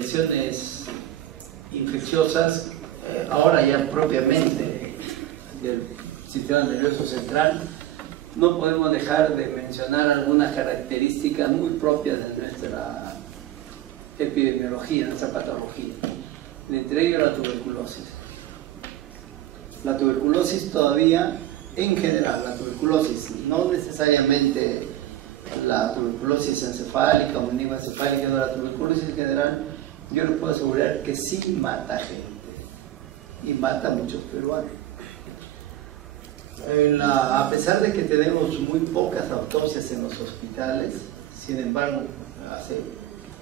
Infecciones infecciosas, ahora ya propiamente del sistema nervioso central, no podemos dejar de mencionar algunas características muy propias de nuestra epidemiología, nuestra patología. Entre ellos la tuberculosis. La tuberculosis todavía, en general, la tuberculosis, no necesariamente la tuberculosis encefálica o meningoencefálica, no, la tuberculosis en general, yo les puedo asegurar que sí mata gente y mata a muchos peruanos. A pesar de que tenemos muy pocas autopsias en los hospitales, sin embargo, hace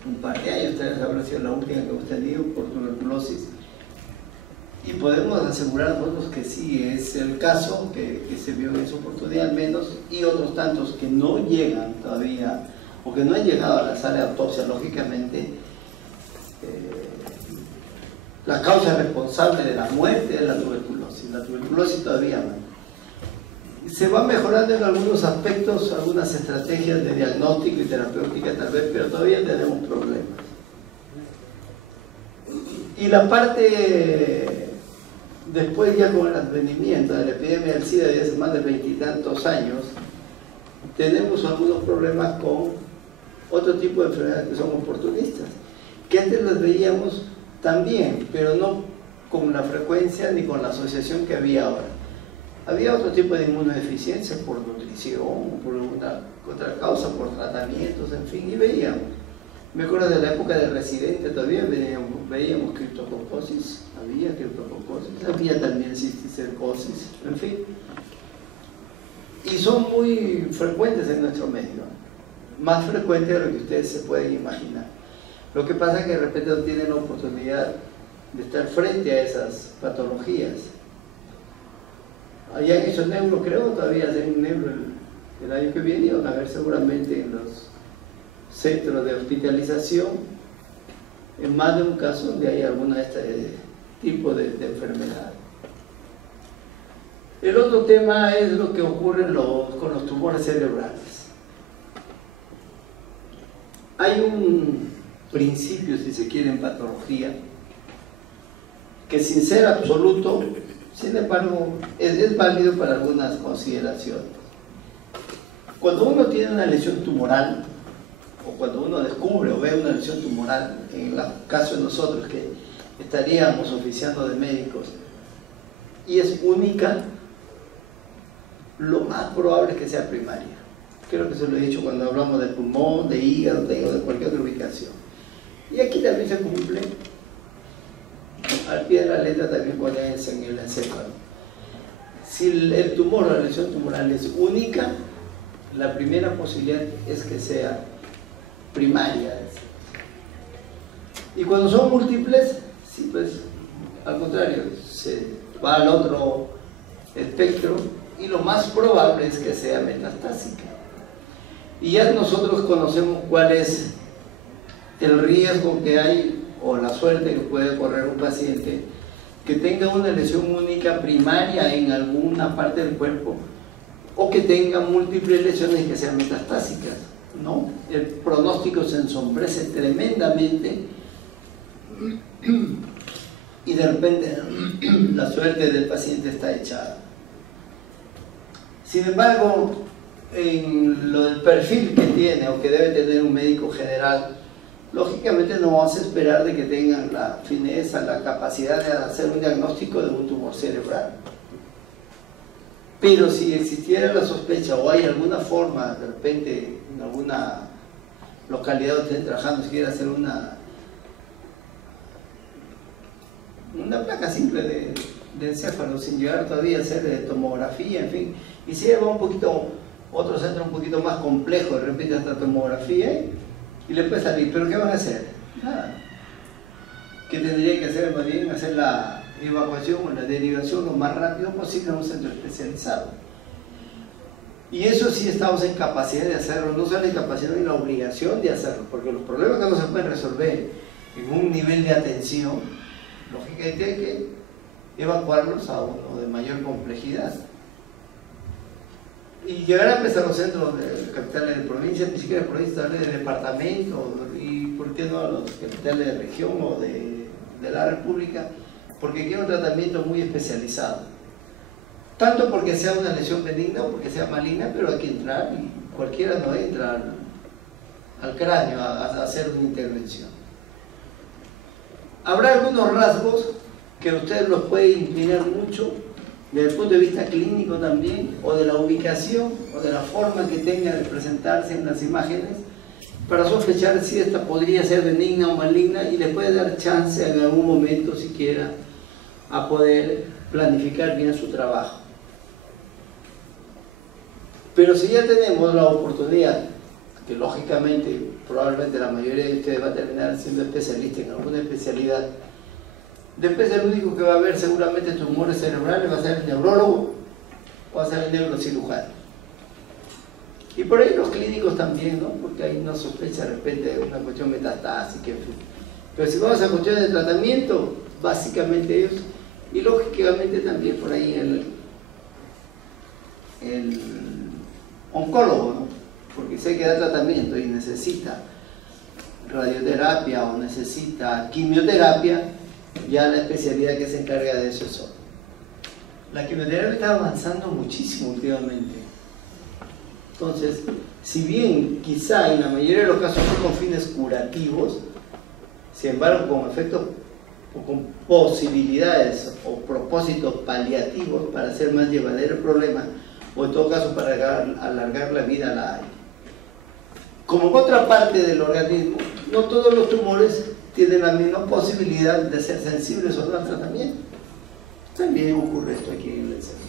un par de años tal habrá sido la última que hemos tenido por tuberculosis, y podemos asegurar nosotros que sí es el caso, que se vio en su oportunidad al menos, y otros tantos que no llegan todavía o que no han llegado a la sala de autopsia. Lógicamente, la causa responsable de la muerte es la tuberculosis. La tuberculosis todavía no. Se va mejorando en algunos aspectos, algunas estrategias de diagnóstico y terapéutica tal vez, pero todavía tenemos problemas. Y la parte, después ya con el advenimiento de la epidemia del SIDA de hace más de 20 y tantos años, tenemos algunos problemas con otro tipo de enfermedades que son oportunistas, que antes las veíamos también, pero no con la frecuencia ni con la asociación que había ahora. Había otro tipo de inmunodeficiencia por nutrición, por alguna otra causa, por tratamientos, en fin, y veíamos. Me acuerdo de la época de residente, todavía veíamos criptococosis, había también cisticercosis, en fin. Y son muy frecuentes en nuestro medio, más frecuentes de lo que ustedes se pueden imaginar. Lo que pasa es que de repente no tienen la oportunidad de estar frente a esas patologías. Allá en esos neuro, creo, todavía hacen un neuro el año que viene, y van a ver seguramente en los centros de hospitalización, en más de un caso donde hay alguna de este tipo de enfermedad. El otro tema es lo que ocurre con los tumores cerebrales. Hay un principio, si se quiere, en patología, que sin ser absoluto, sin embargo, es válido para algunas consideraciones. Cuando uno tiene una lesión tumoral, o cuando uno descubre o ve una lesión tumoral, en el caso de nosotros que estaríamos oficiando de médicos, y es única, lo más probable es que sea primaria. Creo que se lo he dicho cuando hablamos de pulmón, de hígado, de cualquier otra ubicación. Y aquí también se cumple, al pie de la letra también cuando es en el encéfalo. Si el tumor o la lesión tumoral es única, la primera posibilidad es que sea primaria. Y cuando son múltiples, sí, pues al contrario, se va al otro espectro, y lo más probable es que sea metastásica. Y ya nosotros conocemos cuál es el riesgo que hay, o la suerte que puede correr un paciente que tenga una lesión única primaria en alguna parte del cuerpo, o que tenga múltiples lesiones y que sean metastásicas, ¿no? El pronóstico se ensombrece tremendamente y de repente la suerte del paciente está echada. Sin embargo, en lo del perfil que tiene o que debe tener un médico general, lógicamente no vamos a esperar de que tengan la fineza, la capacidad de hacer un diagnóstico de un tumor cerebral. Pero si existiera la sospecha, o hay alguna forma, de repente en alguna localidad donde estén trabajando, si quiere hacer una placa simple de encéfalo, sin llegar todavía a hacer tomografía, en fin, y si va un poquito, otro centro un poquito más complejo, de repente hasta tomografía, y le puede salir. ¿Pero qué van a hacer? Nada. ¿Qué tendría que hacer? Más bien hacer la evacuación o la derivación lo más rápido posible a un centro especializado. Y eso sí estamos en capacidad de hacerlo, no solo en capacidad ni la obligación de hacerlo, porque los problemas que no se pueden resolver en un nivel de atención, lógicamente hay que evacuarlos a uno de mayor complejidad. Y llegar a empezar los centros de capitales de provincia, ni siquiera de provincia, de departamento, y por qué no a los capitales de región o de la República, porque quiere un tratamiento muy especializado. Tanto porque sea una lesión benigna o porque sea maligna, pero hay que entrar y cualquiera no entra al cráneo a hacer una intervención. Habrá algunos rasgos que ustedes los pueden inclinar mucho desde el punto de vista clínico también, o de la ubicación, o de la forma que tenga de presentarse en las imágenes, para sospechar si esta podría ser benigna o maligna, y le puede dar chance en algún momento siquiera a poder planificar bien su trabajo. Pero si ya tenemos la oportunidad, que lógicamente probablemente la mayoría de ustedes va a terminar siendo especialista en alguna especialidad, después el único que va a ver seguramente tumores cerebrales va a ser el neurólogo o va a ser el neurocirujano. Y por ahí los clínicos también, ¿no? Porque hay una sospecha de repente de una cuestión metastásica, en fin. Pero si vamos a cuestiones de tratamiento, básicamente ellos, y lógicamente también por ahí el oncólogo, ¿no? Porque si hay que dar tratamiento y necesita radioterapia o necesita quimioterapia, ya la especialidad que se encarga de eso es otra. La quimioterapia está avanzando muchísimo últimamente. Entonces, si bien quizá en la mayoría de los casos son con fines curativos, sin embargo con efectos o con posibilidades o propósitos paliativos para hacer más llevadero el problema, o en todo caso para alargar la vida, la hay. Como otra parte del organismo, no todos los tumores tienen la misma posibilidad de ser sensibles o no al tratamiento. También ocurre esto aquí en el encéfalo.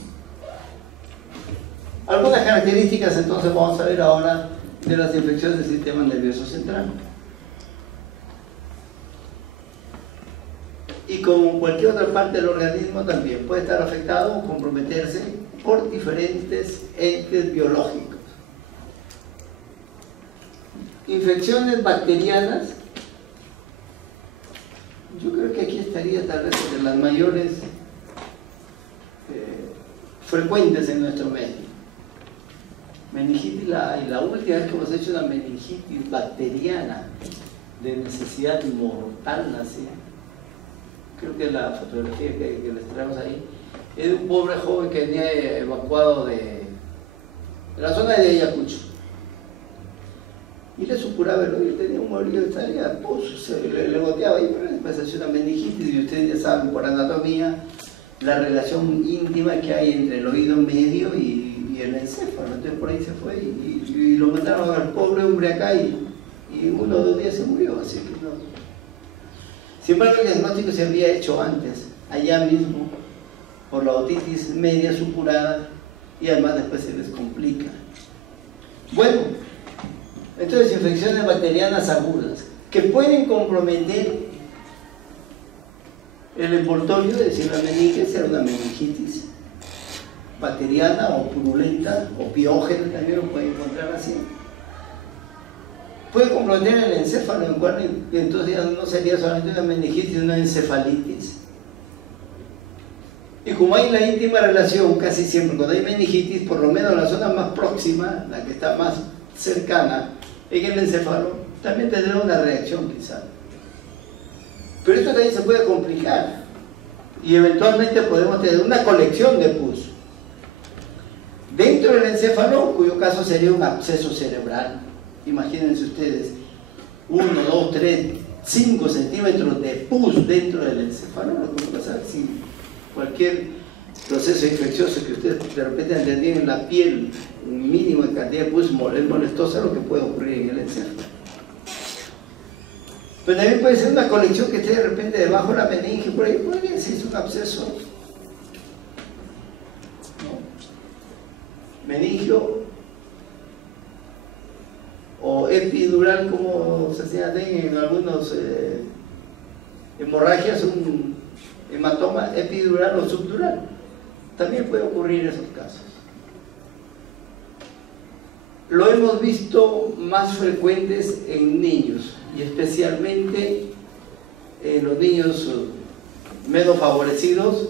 Algunas características entonces vamos a ver ahora de las infecciones del sistema nervioso central. Y como cualquier otra parte del organismo también puede estar afectado o comprometerse por diferentes entes biológicos. Infecciones bacterianas, yo creo que aquí estaría tal vez entre las mayores frecuentes en nuestro medio. Meningitis, la última vez que hemos hecho una meningitis bacteriana de necesidad mortal, así, creo que la fotografía que les traemos ahí es de un pobre joven que venía evacuado de la zona de Ayacucho, y le supuraba el oído, tenía un morillo que salía, pues, le goteaba ahí, pero después hacía una meningitis, y ustedes ya saben por anatomía la relación íntima que hay entre el oído medio y el encéfalo. Entonces por ahí se fue y lo mandaron al pobre hombre acá, y en 1 o 2 días se murió, así que no. Sin embargo, el diagnóstico se había hecho antes, allá mismo, por la otitis media supurada, y además después se les complica. Bueno, entonces infecciones bacterianas agudas que pueden comprometer el envoltorio, es decir, la meninge, sea una meningitis bacteriana o purulenta o piógena, también lo pueden encontrar así. Puede comprometer el encéfalo, en cual entonces ya no sería solamente una meningitis, sino una encefalitis. Y como hay la íntima relación, casi siempre cuando hay meningitis, por lo menos la zona más próxima, la que está más cercana, en el encéfalo, también tendrá una reacción quizá. Pero esto también se puede complicar, y eventualmente podemos tener una colección de pus dentro del encéfalo, cuyo caso sería un absceso cerebral. Imagínense ustedes, 1, 2, 3, 5 centímetros de pus dentro del encéfalo. Lo que puede pasar si cualquier proceso infeccioso que ustedes de repente han tenido en la piel, un mínimo de cantidad de pus es molestosa, lo que puede ocurrir en el encéfalo. Pero también puede ser una colección que esté de repente debajo de la meninge, por ahí podría ser un absceso, ¿no? Meningio o epidural, como se señala en algunos hemorragias, un hematoma epidural o subdural. También puede ocurrir en esos casos. Lo hemos visto más frecuentes en niños, y especialmente en los niños menos favorecidos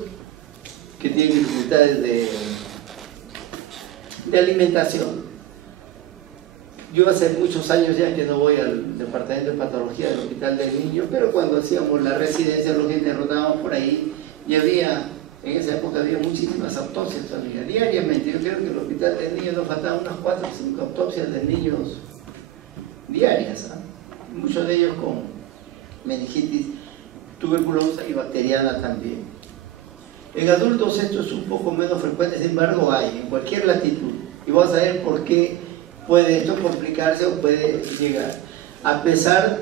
que tienen dificultades de alimentación. Yo hace muchos años ya que no voy al departamento de patología del Hospital del Niño, pero cuando hacíamos la residencia, los que rotábamos por ahí, y había, en esa época había muchísimas autopsias todavía, diariamente. Yo creo que el Hospital del Niño nos faltaban unas 4 o 5 autopsias de niños diarias, ¿eh? Muchos de ellos con meningitis tuberculosa y bacteriana también. En adultos esto es un poco menos frecuente, sin embargo hay, en cualquier latitud. Y vamos a ver por qué puede esto complicarse o puede llegar. A pesar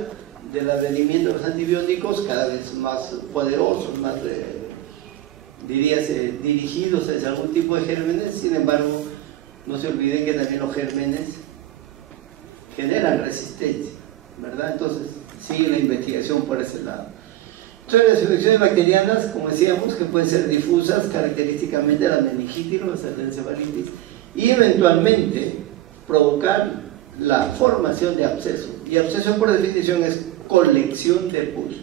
del advenimiento de los antibióticos cada vez más poderosos, más, diríase, dirigidos hacia algún tipo de gérmenes, sin embargo, no se olviden que también los gérmenes generan resistencia, ¿verdad? Entonces, sigue la investigación por ese lado. Entonces, las infecciones bacterianas, como decíamos, que pueden ser difusas, característicamente la meningitis, la encefalitis, y eventualmente provocar la formación de absceso. Y absceso, por definición, es colección de pus.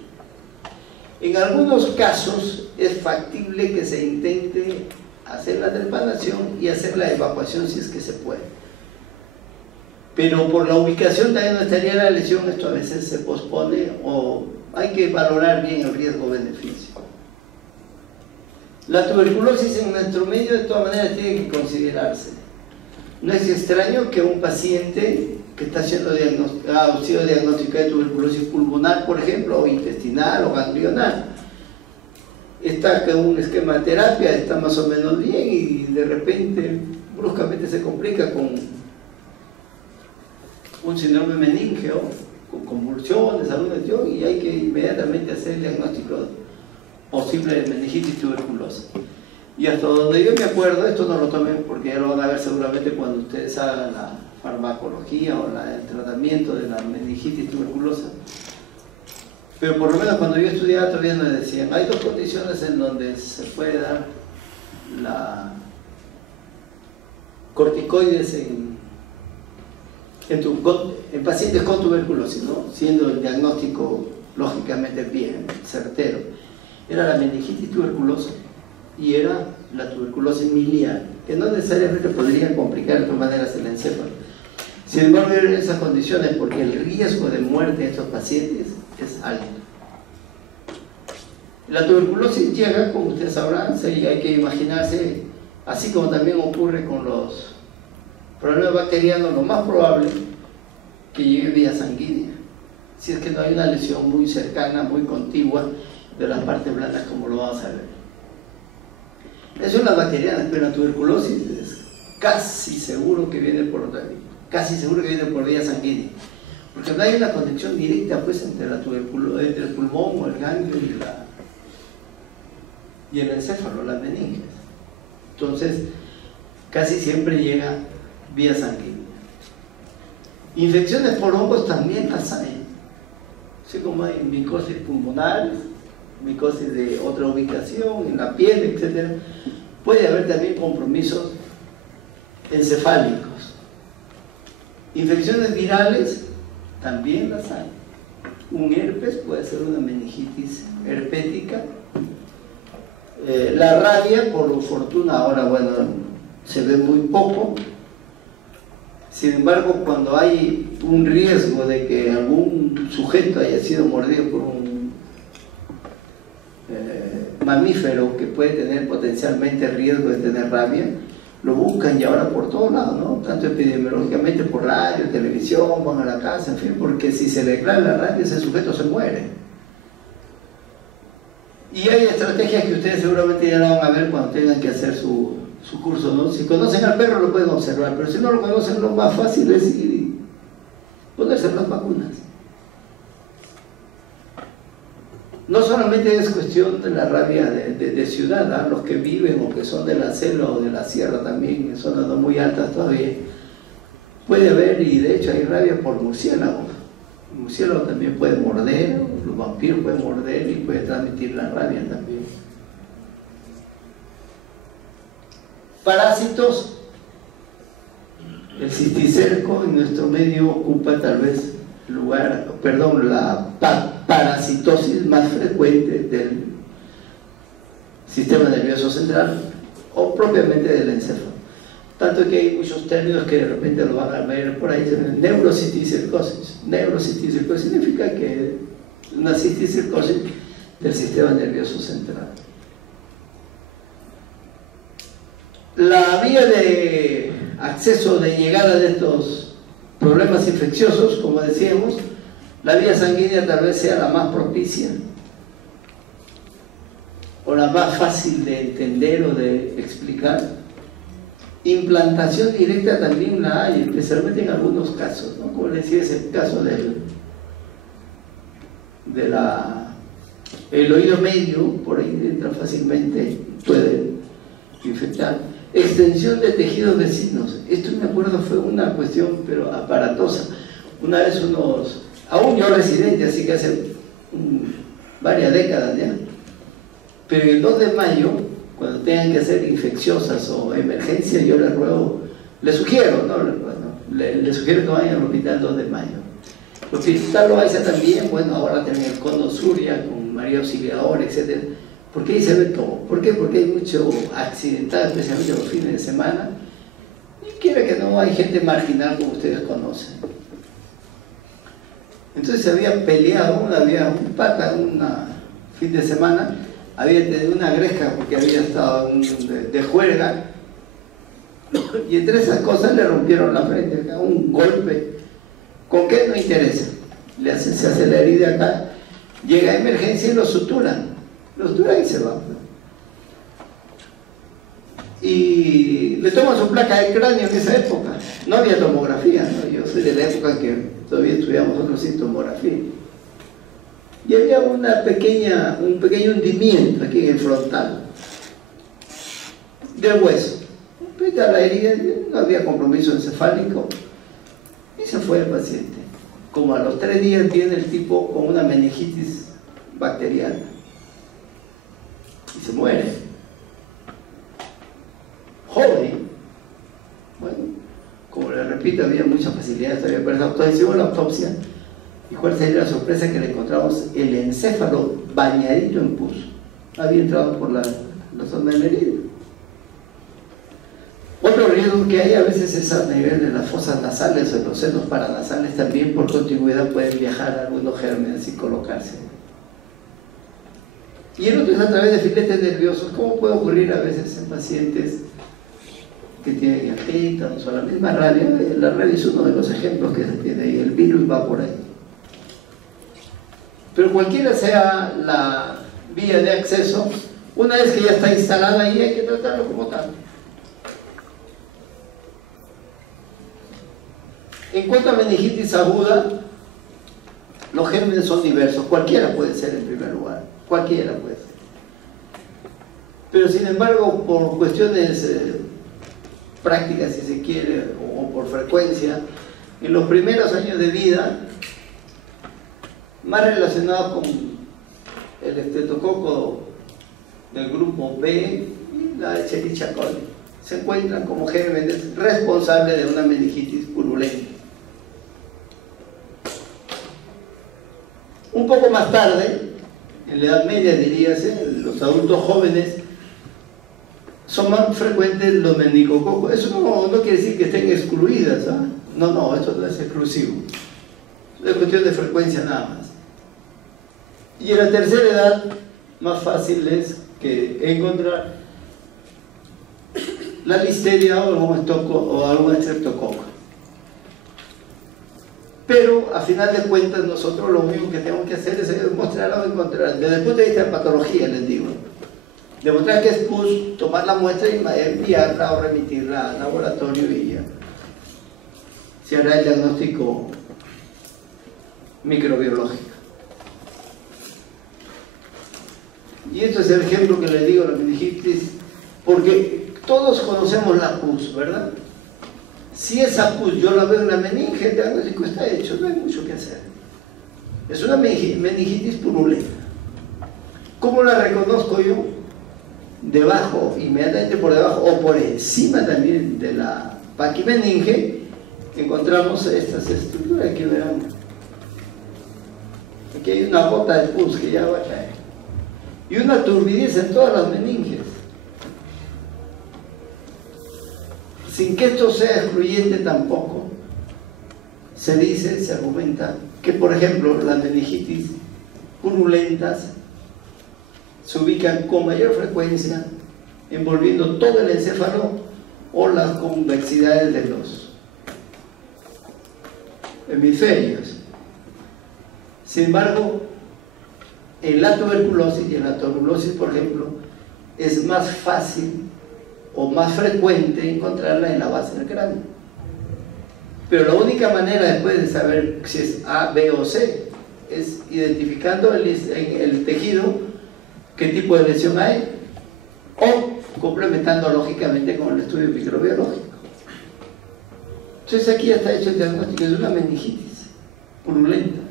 En algunos casos es factible que se intente hacer la trepanación y hacer la evacuación si es que se puede. Pero por la ubicación también donde estaría la lesión, esto a veces se pospone o hay que valorar bien el riesgo-beneficio. La tuberculosis en nuestro medio de todas maneras tiene que considerarse. No es extraño que un paciente que está siendo diagnosticado de tuberculosis pulmonar, por ejemplo, o intestinal o ganglionar, está con un esquema de terapia, está más o menos bien y de repente, bruscamente se complica con un síndrome meningeo, con convulsiones, alunación, y hay que inmediatamente hacer el diagnóstico posible de meningitis tuberculosa. Y hasta donde yo me acuerdo, esto no lo tomen porque ya lo van a ver seguramente cuando ustedes hagan la farmacología o el tratamiento de la meningitis tuberculosa, pero por lo menos cuando yo estudiaba todavía me decían, hay 2 condiciones en donde se puede dar la corticoides en pacientes con tuberculosis, ¿no? Siendo el diagnóstico lógicamente bien, certero. Era la meningitis tuberculosa y era la tuberculosis miliar, que no necesariamente podría complicar de todas maneras el encéfalo. Sin embargo, en esas condiciones, porque el riesgo de muerte de estos pacientes es alto. La tuberculosis llega, como ustedes sabrán, hay que imaginarse, así como también ocurre con los problemas bacterianos, lo más probable que llegue vía sanguínea, si es que no hay una lesión muy cercana, muy contigua de las partes blandas, como lo vamos a ver. Eso es la bacteriana, pero la tuberculosis es casi seguro que viene por otra vía, casi seguro que viene por vía sanguínea, porque no hay una conexión directa pues entre la tuberculosis, entre el pulmón o el ganglio y el encéfalo, las meninges. Entonces, casi siempre llega vía sanguínea. Infecciones por hongos también las hay, así como hay micosis pulmonares, micosis de otra ubicación, en la piel, etc. Puede haber también compromisos encefálicos. Infecciones virales también las hay. Un herpes puede ser una meningitis herpética. La rabia, por fortuna, ahora bueno, se ve muy poco. Sin embargo, cuando hay un riesgo de que algún sujeto haya sido mordido por un mamífero que puede tener potencialmente riesgo de tener rabia, lo buscan y ahora por todos lados, ¿no? Tanto epidemiológicamente por radio, televisión, van a la casa, en fin, porque si se le declara la rabia, ese sujeto se muere. Y hay estrategias que ustedes seguramente ya la van a ver cuando tengan que hacer su curso, ¿no? Si conocen al perro lo pueden observar, pero si no lo conocen, lo más fácil es ir y ponerse las vacunas. No solamente es cuestión de la rabia de ciudad, ¿eh? Los que viven o que son de la selva o de la sierra también, en zonas no muy altas todavía, puede haber, y de hecho hay rabia por murciélago. El murciélago también puede morder, los vampiros pueden morder y puede transmitir la rabia también. Parásitos, el cisticerco en nuestro medio ocupa tal vez la parasitosis más frecuente del sistema nervioso central o propiamente del encéfalo. Tanto que hay muchos términos que de repente lo van a ver por ahí, neurocisticercosis. Neurocisticercosis significa que una cisticercosis del sistema nervioso central. La vía de acceso, de llegada de estos problemas infecciosos, como decíamos, la vía sanguínea tal vez sea la más propicia o la más fácil de entender o de explicar. Implantación directa también la hay, especialmente en algunos casos, ¿no? Como les decía, es el caso del oído medio, por ahí entra fácilmente, puede infectar. Extensión de tejidos vecinos, esto me acuerdo fue una cuestión pero aparatosa. Una vez aún yo residente, así que hace varias décadas ya, pero el 2 de mayo, cuando tengan que hacer infecciosas o emergencias, yo les sugiero, ¿no? Les sugiero que vayan al hospital 2 de mayo. El hospital Loaiza también, bueno, ahora tienen el cono sur ya con María Auxiliadora, etc. Porque ahí se ve todo. ¿Por qué? Porque hay mucho accidentado, especialmente los fines de semana, y quiere que no, hay gente marginal como ustedes conocen. Entonces se había peleado, había un pata fin de semana, había tenido una gresca porque había estado de juerga, y entre esas cosas le rompieron la frente, un golpe. ¿Con qué? No interesa. Se hace la herida acá, llega a emergencia y lo suturan y se va. Y le toman su placa de cráneo en esa época. No había tomografía, ¿no? Yo soy de la época en que todavía estudiamos nosotros sin tomografía. Y había un pequeño hundimiento aquí en el frontal del hueso. A la herida no había compromiso encefálico y se fue el paciente. Como a los 3 días viene el tipo con una meningitis bacteriana y se muere. Joven. Bueno, como le repito, había muchas facilidades todavía para esa autopsia. Hicimos la autopsia y cuál sería la sorpresa, que le encontramos el encéfalo bañadito en pus. Había entrado por la zona de la herida. Otro riesgo que hay a veces es a nivel de las fosas nasales o de los senos paranasales, también por continuidad pueden viajar algunos gérmenes y colocarse. Y el otro es a través de filetes nerviosos, como puede ocurrir a veces en pacientes que tienen diabetes o la misma rabia. La rabia es uno de los ejemplos que se tiene ahí, el virus va por ahí. Pero cualquiera sea la vía de acceso, una vez que ya está instalada ahí, hay que tratarlo como tal. En cuanto a meningitis aguda, los gérmenes son diversos, cualquiera puede ser en primer lugar, cualquiera puede ser. Pero sin embargo, por cuestiones prácticas, si se quiere, o por frecuencia, en los primeros años de vida, más relacionados con el estreptococo del grupo B y la Escherichia coli, se encuentran como gérmenes responsables de una meningitis purulenta. Un poco más tarde, en la Edad Media diríase, los adultos jóvenes, son más frecuentes los meningococos. Eso no quiere decir que estén excluidas, ¿ah? No, eso no es exclusivo. Es cuestión de frecuencia nada más. Y en la tercera edad, más fácil es que encontrar la listeria o algún estreptococo. Pero a final de cuentas nosotros lo único que tenemos que hacer es demostrar o encontrar, desde el punto de vista de patología les digo, demostrar que es pus, tomar la muestra y enviarla o remitirla al laboratorio y ya se hará el diagnóstico microbiológico. Y esto es el ejemplo que les digo, la meningitis, porque todos conocemos la pus, ¿verdad? Si esa pus yo la veo en la meninge, el diagnóstico está hecho, no hay mucho que hacer. Es una meningitis purulenta. ¿Cómo la reconozco yo? Debajo, inmediatamente por debajo o por encima también de la paquimeninge, encontramos estas estructuras que verán. Aquí hay una gota de pus que ya va a caer. Y una turbidez en todas las meninges. sin que esto sea excluyente tampoco, se dice, se argumenta que, por ejemplo, las meningitis purulentas se ubican con mayor frecuencia envolviendo todo el encéfalo o las convexidades de los hemisferios. Sin embargo, en la tuberculosis y en la tuberculosis, por ejemplo, es más fácil o más frecuente encontrarla en la base del cráneo. Pero la única manera después de saber si es A, B o C es identificando en el tejido qué tipo de lesión hay o complementando lógicamente con el estudio microbiológico. Entonces aquí ya está hecho el diagnóstico, es una meningitis purulenta.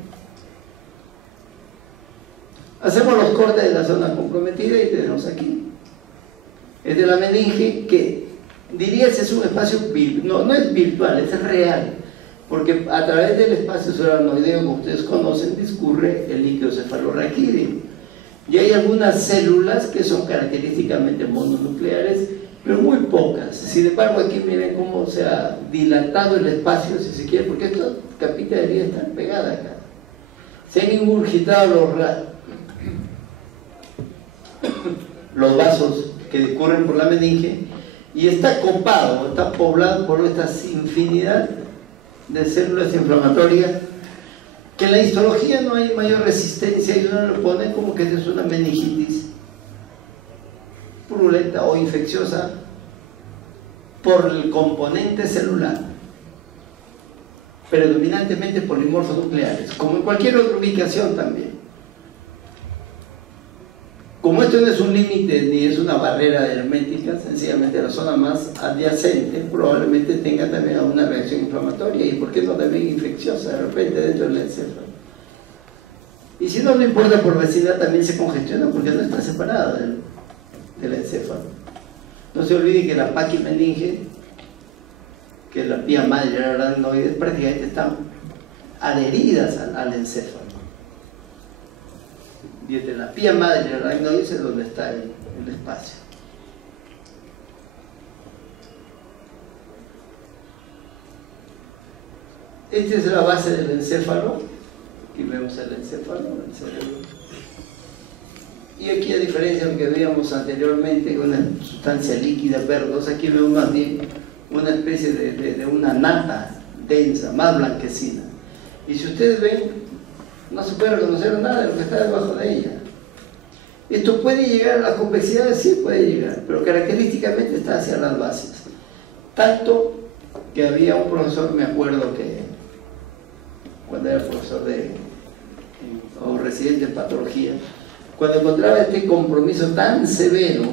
Hacemos los cortes de la zona comprometida y tenemos aquí. Es de la meninge que diría que es un espacio virtual, no es virtual, es real, porque a través del espacio subaracnoideo, como ustedes conocen, discurre el líquido cefalorraquídeo. Y hay algunas células que son característicamente mononucleares, pero muy pocas. Sin embargo, aquí miren cómo se ha dilatado el espacio, si se quiere, porque esta capita debería estar pegada acá. Se han ingurgitado los vasos que discurren por la meninge y está copado, está poblado por esta infinidad de células inflamatorias que en la histología no hay mayor resistencia y uno lo pone como que es una meningitis purulenta o infecciosa por el componente celular, predominantemente polimorfos nucleares, como en cualquier otra ubicación también. Como esto no es un límite ni es una barrera hermética, sencillamente la zona más adyacente probablemente tenga también alguna reacción inflamatoria y por qué no también infecciosa de repente dentro del encéfalo. Y si no, no importa, por vecindad también se congestiona porque no está separada del encéfalo. No se olvide que la paquimeninge, que es la pía madre de la aracnoides, prácticamente están adheridas al encéfalo. Y entre la pía madre y el aracnoides es donde está el espacio. Esta es la base del encéfalo. Aquí vemos el encéfalo, el cerebro. Y aquí, a diferencia de lo que veíamos anteriormente con una sustancia líquida verdosa, aquí vemos más bien una especie de una nata densa, más blanquecina. Y si ustedes ven, no se puede reconocer nada de lo que está debajo de ella. Esto puede llegar a las convexidades, sí puede llegar, pero característicamente está hacia las bases. Tanto que había un profesor, me acuerdo que cuando era profesor o residente en patología, cuando encontraba este compromiso tan severo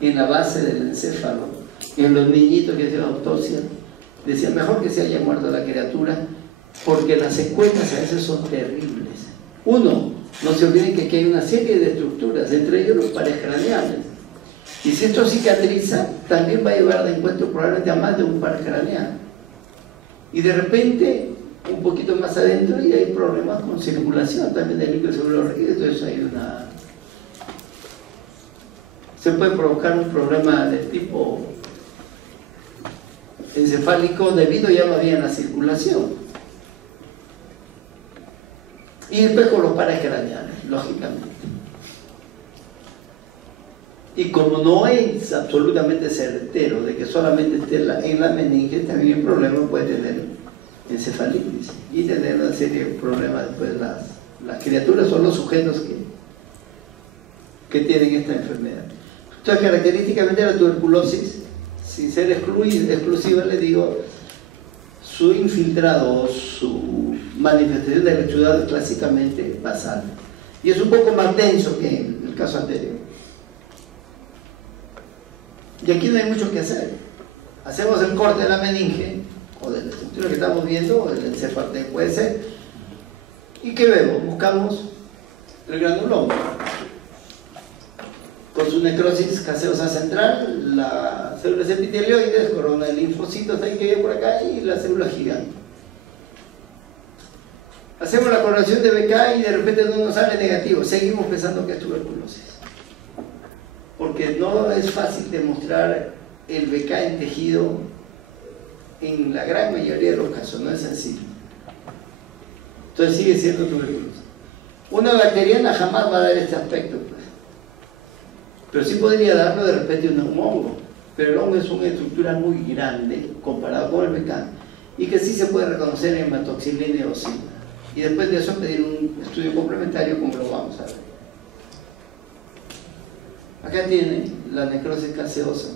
en la base del encéfalo, en los niñitos que hacían autopsia, decía mejor que se haya muerto la criatura, porque las secuelas a veces son terribles. Uno, no se olviden que aquí hay una serie de estructuras, entre ellos los pares craneales. Y si esto cicatriza, también va a llevar de encuentro probablemente a más de un par craneal. Y de repente, un poquito más adentro, y hay problemas con circulación también del líquido cefalorraquídeo. Entonces hay se puede provocar un problema de tipo encefálico debido ya más bien a la circulación. Y después con los pares craneales, lógicamente. Y como no es absolutamente certero de que solamente esté en la meninge, también el problema puede tener encefalitis y tener una serie de problemas después. Las criaturas son los sujetos que tienen esta enfermedad. Entonces, característicamente la tuberculosis, sin ser exclusiva, le digo, su infiltrado, su manifestación de lechuidad es clásicamente basal. Y es un poco más denso que en el caso anterior. Y aquí no hay mucho que hacer. Hacemos el corte de la meninge, o de la estructura que estamos viendo, o del encéfalo puede ser. ¿Y qué vemos? Buscamos el granuloma. Con su necrosis caseosa central, las células epitelioides, corona de linfocitos ahí que hay por acá y la célula gigante. Hacemos la correlación de BK y de repente no nos sale negativo, seguimos pensando que es tuberculosis. Porque no es fácil demostrar el BK en tejido, en la gran mayoría de los casos, no es sencillo. Entonces sigue siendo tuberculosis. Una bacteriana jamás va a dar este aspecto, pues. Pero sí podría darlo de repente un hongo. Pero el hongo es una estructura muy grande comparado con el BK y que sí se puede reconocer en hematoxilina y eosina. Y después de eso pedir un estudio complementario como lo vamos a ver. Acá tiene la necrosis gaseosa.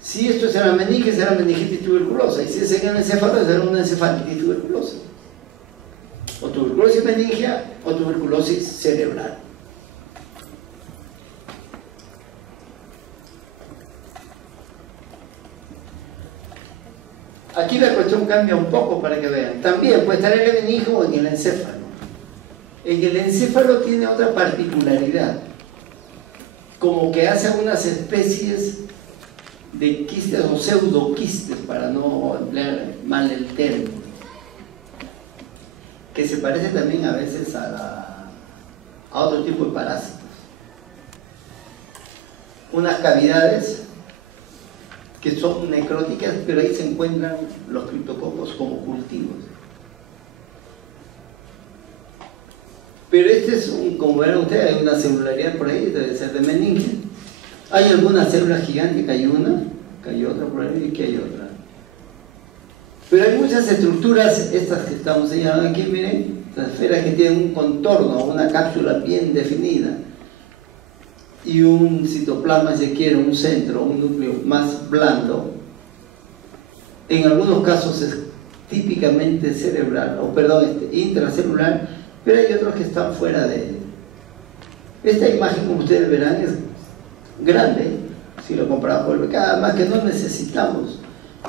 Si esto es en la meninge, será meningitis tuberculosa, y si es en el encéfalo, será una encefalitis tuberculosa. O tuberculosis meningea o tuberculosis cerebral. Aquí la cuestión cambia un poco para que vean. También puede estar en el meninge o en el encéfalo. En el encéfalo tiene otra particularidad, como que hace unas especies de quistes o pseudoquistes, para no emplear mal el término, que se parece también a veces a otro tipo de parásitos. Unas cavidades que son necróticas, pero ahí se encuentran los criptococos como cultivos. Pero este es como verán ustedes, hay una celularidad por ahí, debe ser de meninge. Hay alguna célula gigante, que hay una, que hay otra por ahí y que hay otra. Pero hay muchas estructuras, estas que estamos señalando aquí, miren, las esferas que tienen un contorno, una cápsula bien definida y un citoplasma, si quiere, un centro, un núcleo más blando. En algunos casos es típicamente cerebral, o perdón, intracelular, pero hay otros que están fuera de él. Esta imagen, como ustedes verán, es grande, si lo comparamos con el BK, además que no necesitamos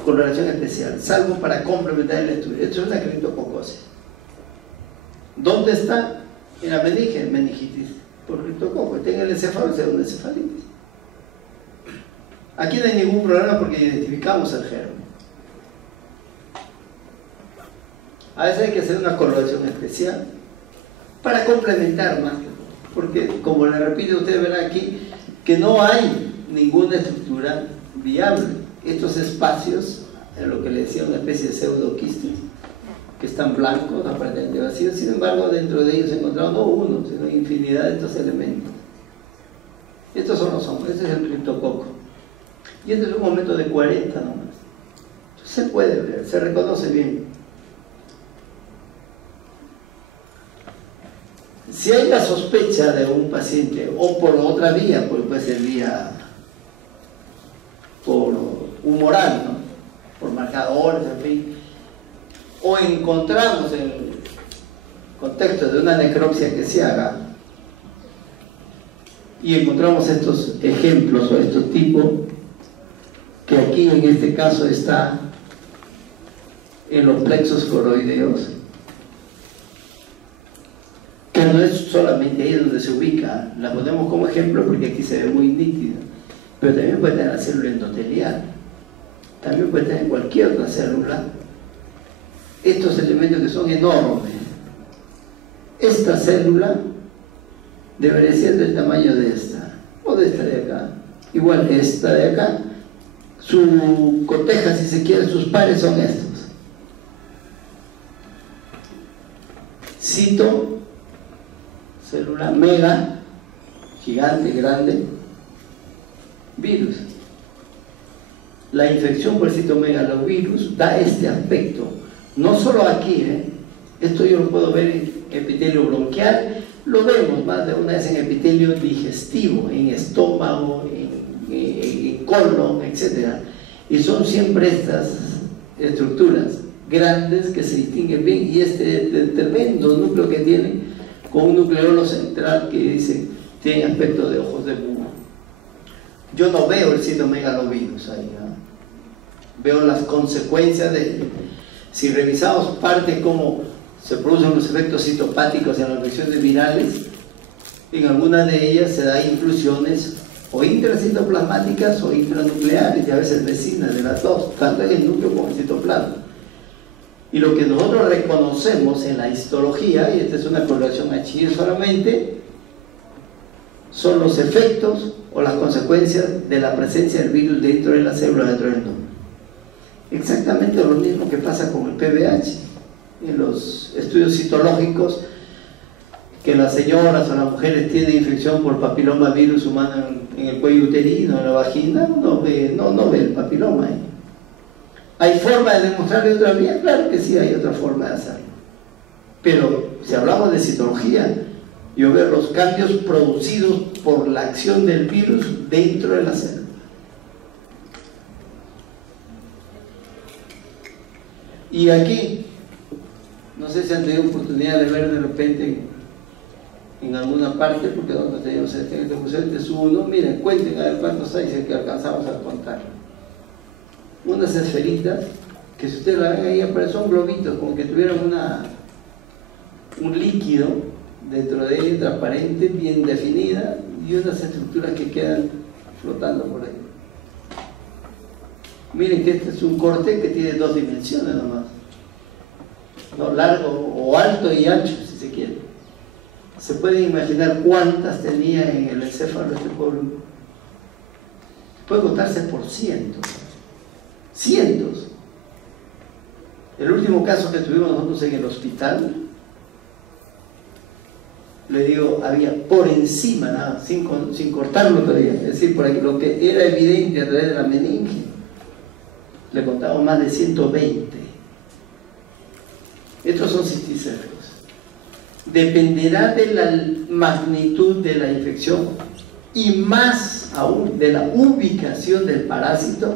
coloración especial, salvo para complementar el estudio. Esto es una criptococosis. ¿Dónde está? En la meninge, meningitis por criptococo. Está en el encéfalo, es una encefalitis. Aquí no hay ningún problema porque identificamos el germen. A veces hay que hacer una coloración especial para complementar más, porque como le repito, ustedes verán aquí que no hay ninguna estructura viable. Estos espacios, en lo que le decía una especie de pseudoquistes, que están blancos, aparentemente vacíos, sin embargo dentro de ellos se encontraron no uno, sino infinidad de estos elementos. Estos son los hongos, este es el criptococo. Y este es un momento de 40 nomás. Se puede ver, se reconoce bien. Si hay la sospecha de un paciente, o por otra vía, porque puede ser vía por humoral, ¿no? Por marcadores, en fin, o encontramos en el contexto de una necropsia que se haga y encontramos estos ejemplos o estos tipos, que aquí en este caso está en los plexos coroideos, que no es solamente ahí donde se ubica, la ponemos como ejemplo porque aquí se ve muy nítida, pero también puede tener la célula endotelial, también puede tener cualquier otra célula. Estos elementos que son enormes, esta célula debería ser del tamaño de esta, o de esta de acá, igual esta de acá, su coteja, si se quiere, sus pares son estos. Cito, célula mega, gigante, grande, virus. La infección por el citomegalovirus da este aspecto, no solo aquí, esto yo lo puedo ver en epitelio bronquial, lo vemos más de una vez en epitelio digestivo, en estómago, en colon, etc. Y son siempre estas estructuras grandes que se distinguen bien, y este tremendo núcleo que tiene, con un nucleolo central que dice, tiene aspecto de ojos de búho. Yo no veo el citomegalovirus ahí, ¿no? Veo las consecuencias de, si revisamos parte cómo se producen los efectos citopáticos en las infecciones virales, en algunas de ellas se da inclusiones o intracitoplasmáticas o intranucleares, y a veces vecinas de las dos, tanto en el núcleo como en el citoplasma. Y lo que nosotros reconocemos en la histología, y esta es una correlación H solamente, son los efectos o las consecuencias de la presencia del virus dentro de la célula, dentro del núcleo. Exactamente lo mismo que pasa con el PVH. En los estudios citológicos, que las señoras o las mujeres tienen infección por papiloma virus humano en el cuello uterino, en la vagina, no ve el papiloma ahí. ¿Hay forma de demostrarle otra vía? Claro que sí, hay otra forma de hacerlo. Pero si hablamos de citología, yo veo los cambios producidos por la acción del virus dentro de la célula. Y aquí, no sé si han tenido oportunidad de ver de repente en alguna parte, porque donde tenemos este museo, este es uno, miren, cuenten a ver cuántos hay, si es que alcanzamos a contar. Unas esferitas, que si ustedes la ven ahí, son globitos, como que tuvieran un líquido dentro de ella, transparente, bien definida, y unas estructuras que quedan flotando por ahí. Miren que este es un corte que tiene dos dimensiones nomás, ¿no? Largo o alto y ancho, si se quiere. ¿Se pueden imaginar cuántas tenía en el encéfalo de este pueblo? Puede contarse por cientos. Cientos. El último caso que tuvimos nosotros en el hospital, le digo, había por encima, nada, sin cortarlo todavía, es decir, por aquí, lo que era evidente a través de la meninge, le contamos más de 120. Estos son cisticercos. Dependerá de la magnitud de la infección y más aún de la ubicación del parásito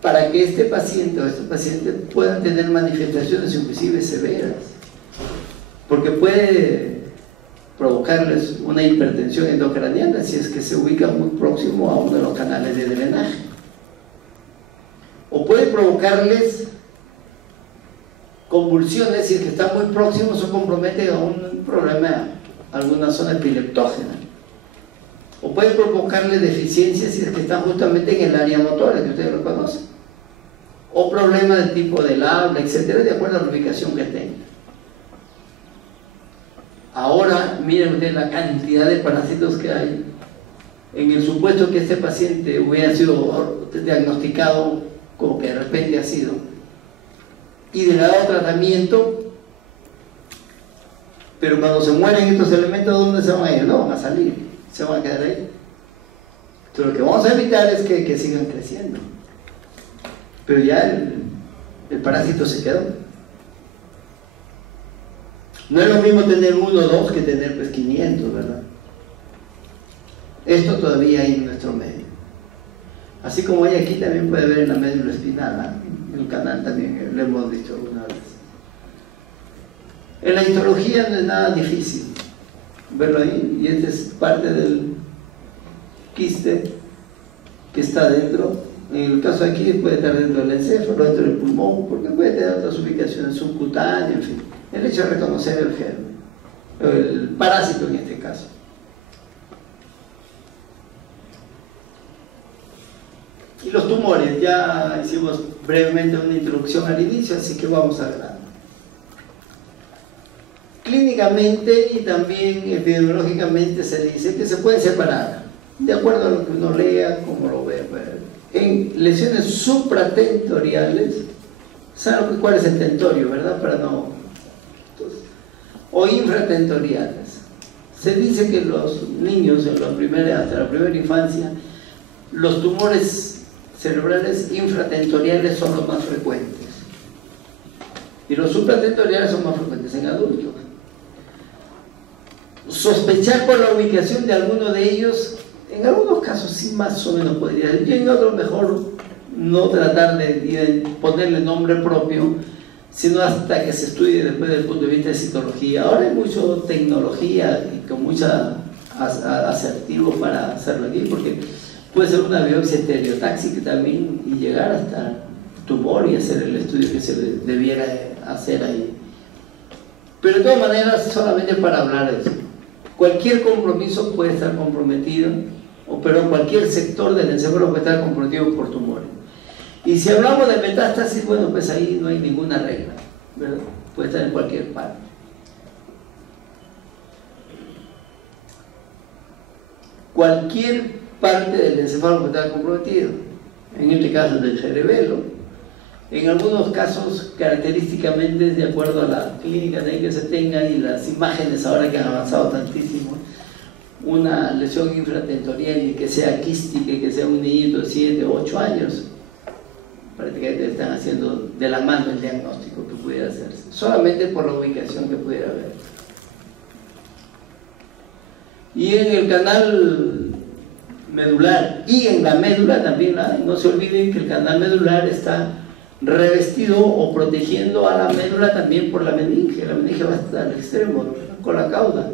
para que este paciente o estos pacientes puedan tener manifestaciones inclusive severas, porque puede provocarles una hipertensión endocraniana si es que se ubica muy próximo a uno de los canales de drenaje, o puede provocarles convulsiones si es que están muy próximos o comprometen a un problema, alguna zona epileptógena, o puede provocarles deficiencias si es que están justamente en el área motora, que ustedes lo conocen, o problemas de tipo del habla, etcétera, de acuerdo a la ubicación que tenga. Ahora miren ustedes la cantidad de parásitos que hay. En el supuesto que este paciente hubiera sido diagnosticado como que de repente ha sido, y le ha dado tratamiento, pero cuando se mueren estos elementos, ¿dónde se van a ir? No van a salir, se van a quedar ahí. Entonces lo que vamos a evitar es que sigan creciendo, pero ya el parásito se quedó. No es lo mismo tener 1 o 2 que tener pues 500, ¿verdad? Esto todavía hay en nuestro medio. Así como hay aquí, también puede haber en la médula espinal, ¿eh? En el canal también lo hemos dicho alguna vez. En la histología no es nada difícil verlo ahí, y esta es parte del quiste que está dentro. En el caso aquí puede estar dentro del encéfalo, dentro del pulmón, porque puede tener otras ubicaciones subcutáneas, en fin. El hecho de reconocer el germen, el parásito en este caso. Y los tumores, ya hicimos brevemente una introducción al inicio, así que vamos a grano. Clínicamente y también epidemiológicamente se dice que se pueden separar, de acuerdo a lo que uno lea, como lo vea. En lesiones supratentoriales, ¿saben cuál es el tentorio, verdad? Para no... Entonces, o infratentoriales. Se dice que los niños, hasta la primera infancia, los tumores cerebrales infratentoriales son los más frecuentes y los supratentoriales son más frecuentes en adultos. Sospechar por la ubicación de alguno de ellos, en algunos casos sí más o menos podría ser, y en otros mejor no tratar de ponerle nombre propio, sino hasta que se estudie después desde el punto de vista de citología. Ahora hay mucha tecnología y con mucha asertivo para hacerlo aquí, porque puede ser una biopsia estereotáxica también y llegar hasta tumor y hacer el estudio que se debiera hacer ahí. Pero de todas maneras, solamente para hablar de eso, cualquier compromiso puede estar comprometido, pero cualquier sector del encéfalo puede estar comprometido por tumores. Y si hablamos de metástasis, bueno, pues ahí no hay ninguna regla, ¿verdad? Puede estar en cualquier parte. cualquier parte del encéfalo puede estar comprometido. En este caso del cerebelo. En algunos casos, característicamente, de acuerdo a la clínica que se tenga y las imágenes ahora que han avanzado tantísimo, una lesión infratentorial y que sea quística y que sea un niñito de 7 o 8 años, prácticamente están haciendo de la mano el diagnóstico que pudiera hacerse, solamente por la ubicación que pudiera haber. Y en el canal medular y en la médula también, no se olviden que el canal medular está revestido o protegiendo a la médula también por la meninge va a estar al extremo, con la cauda.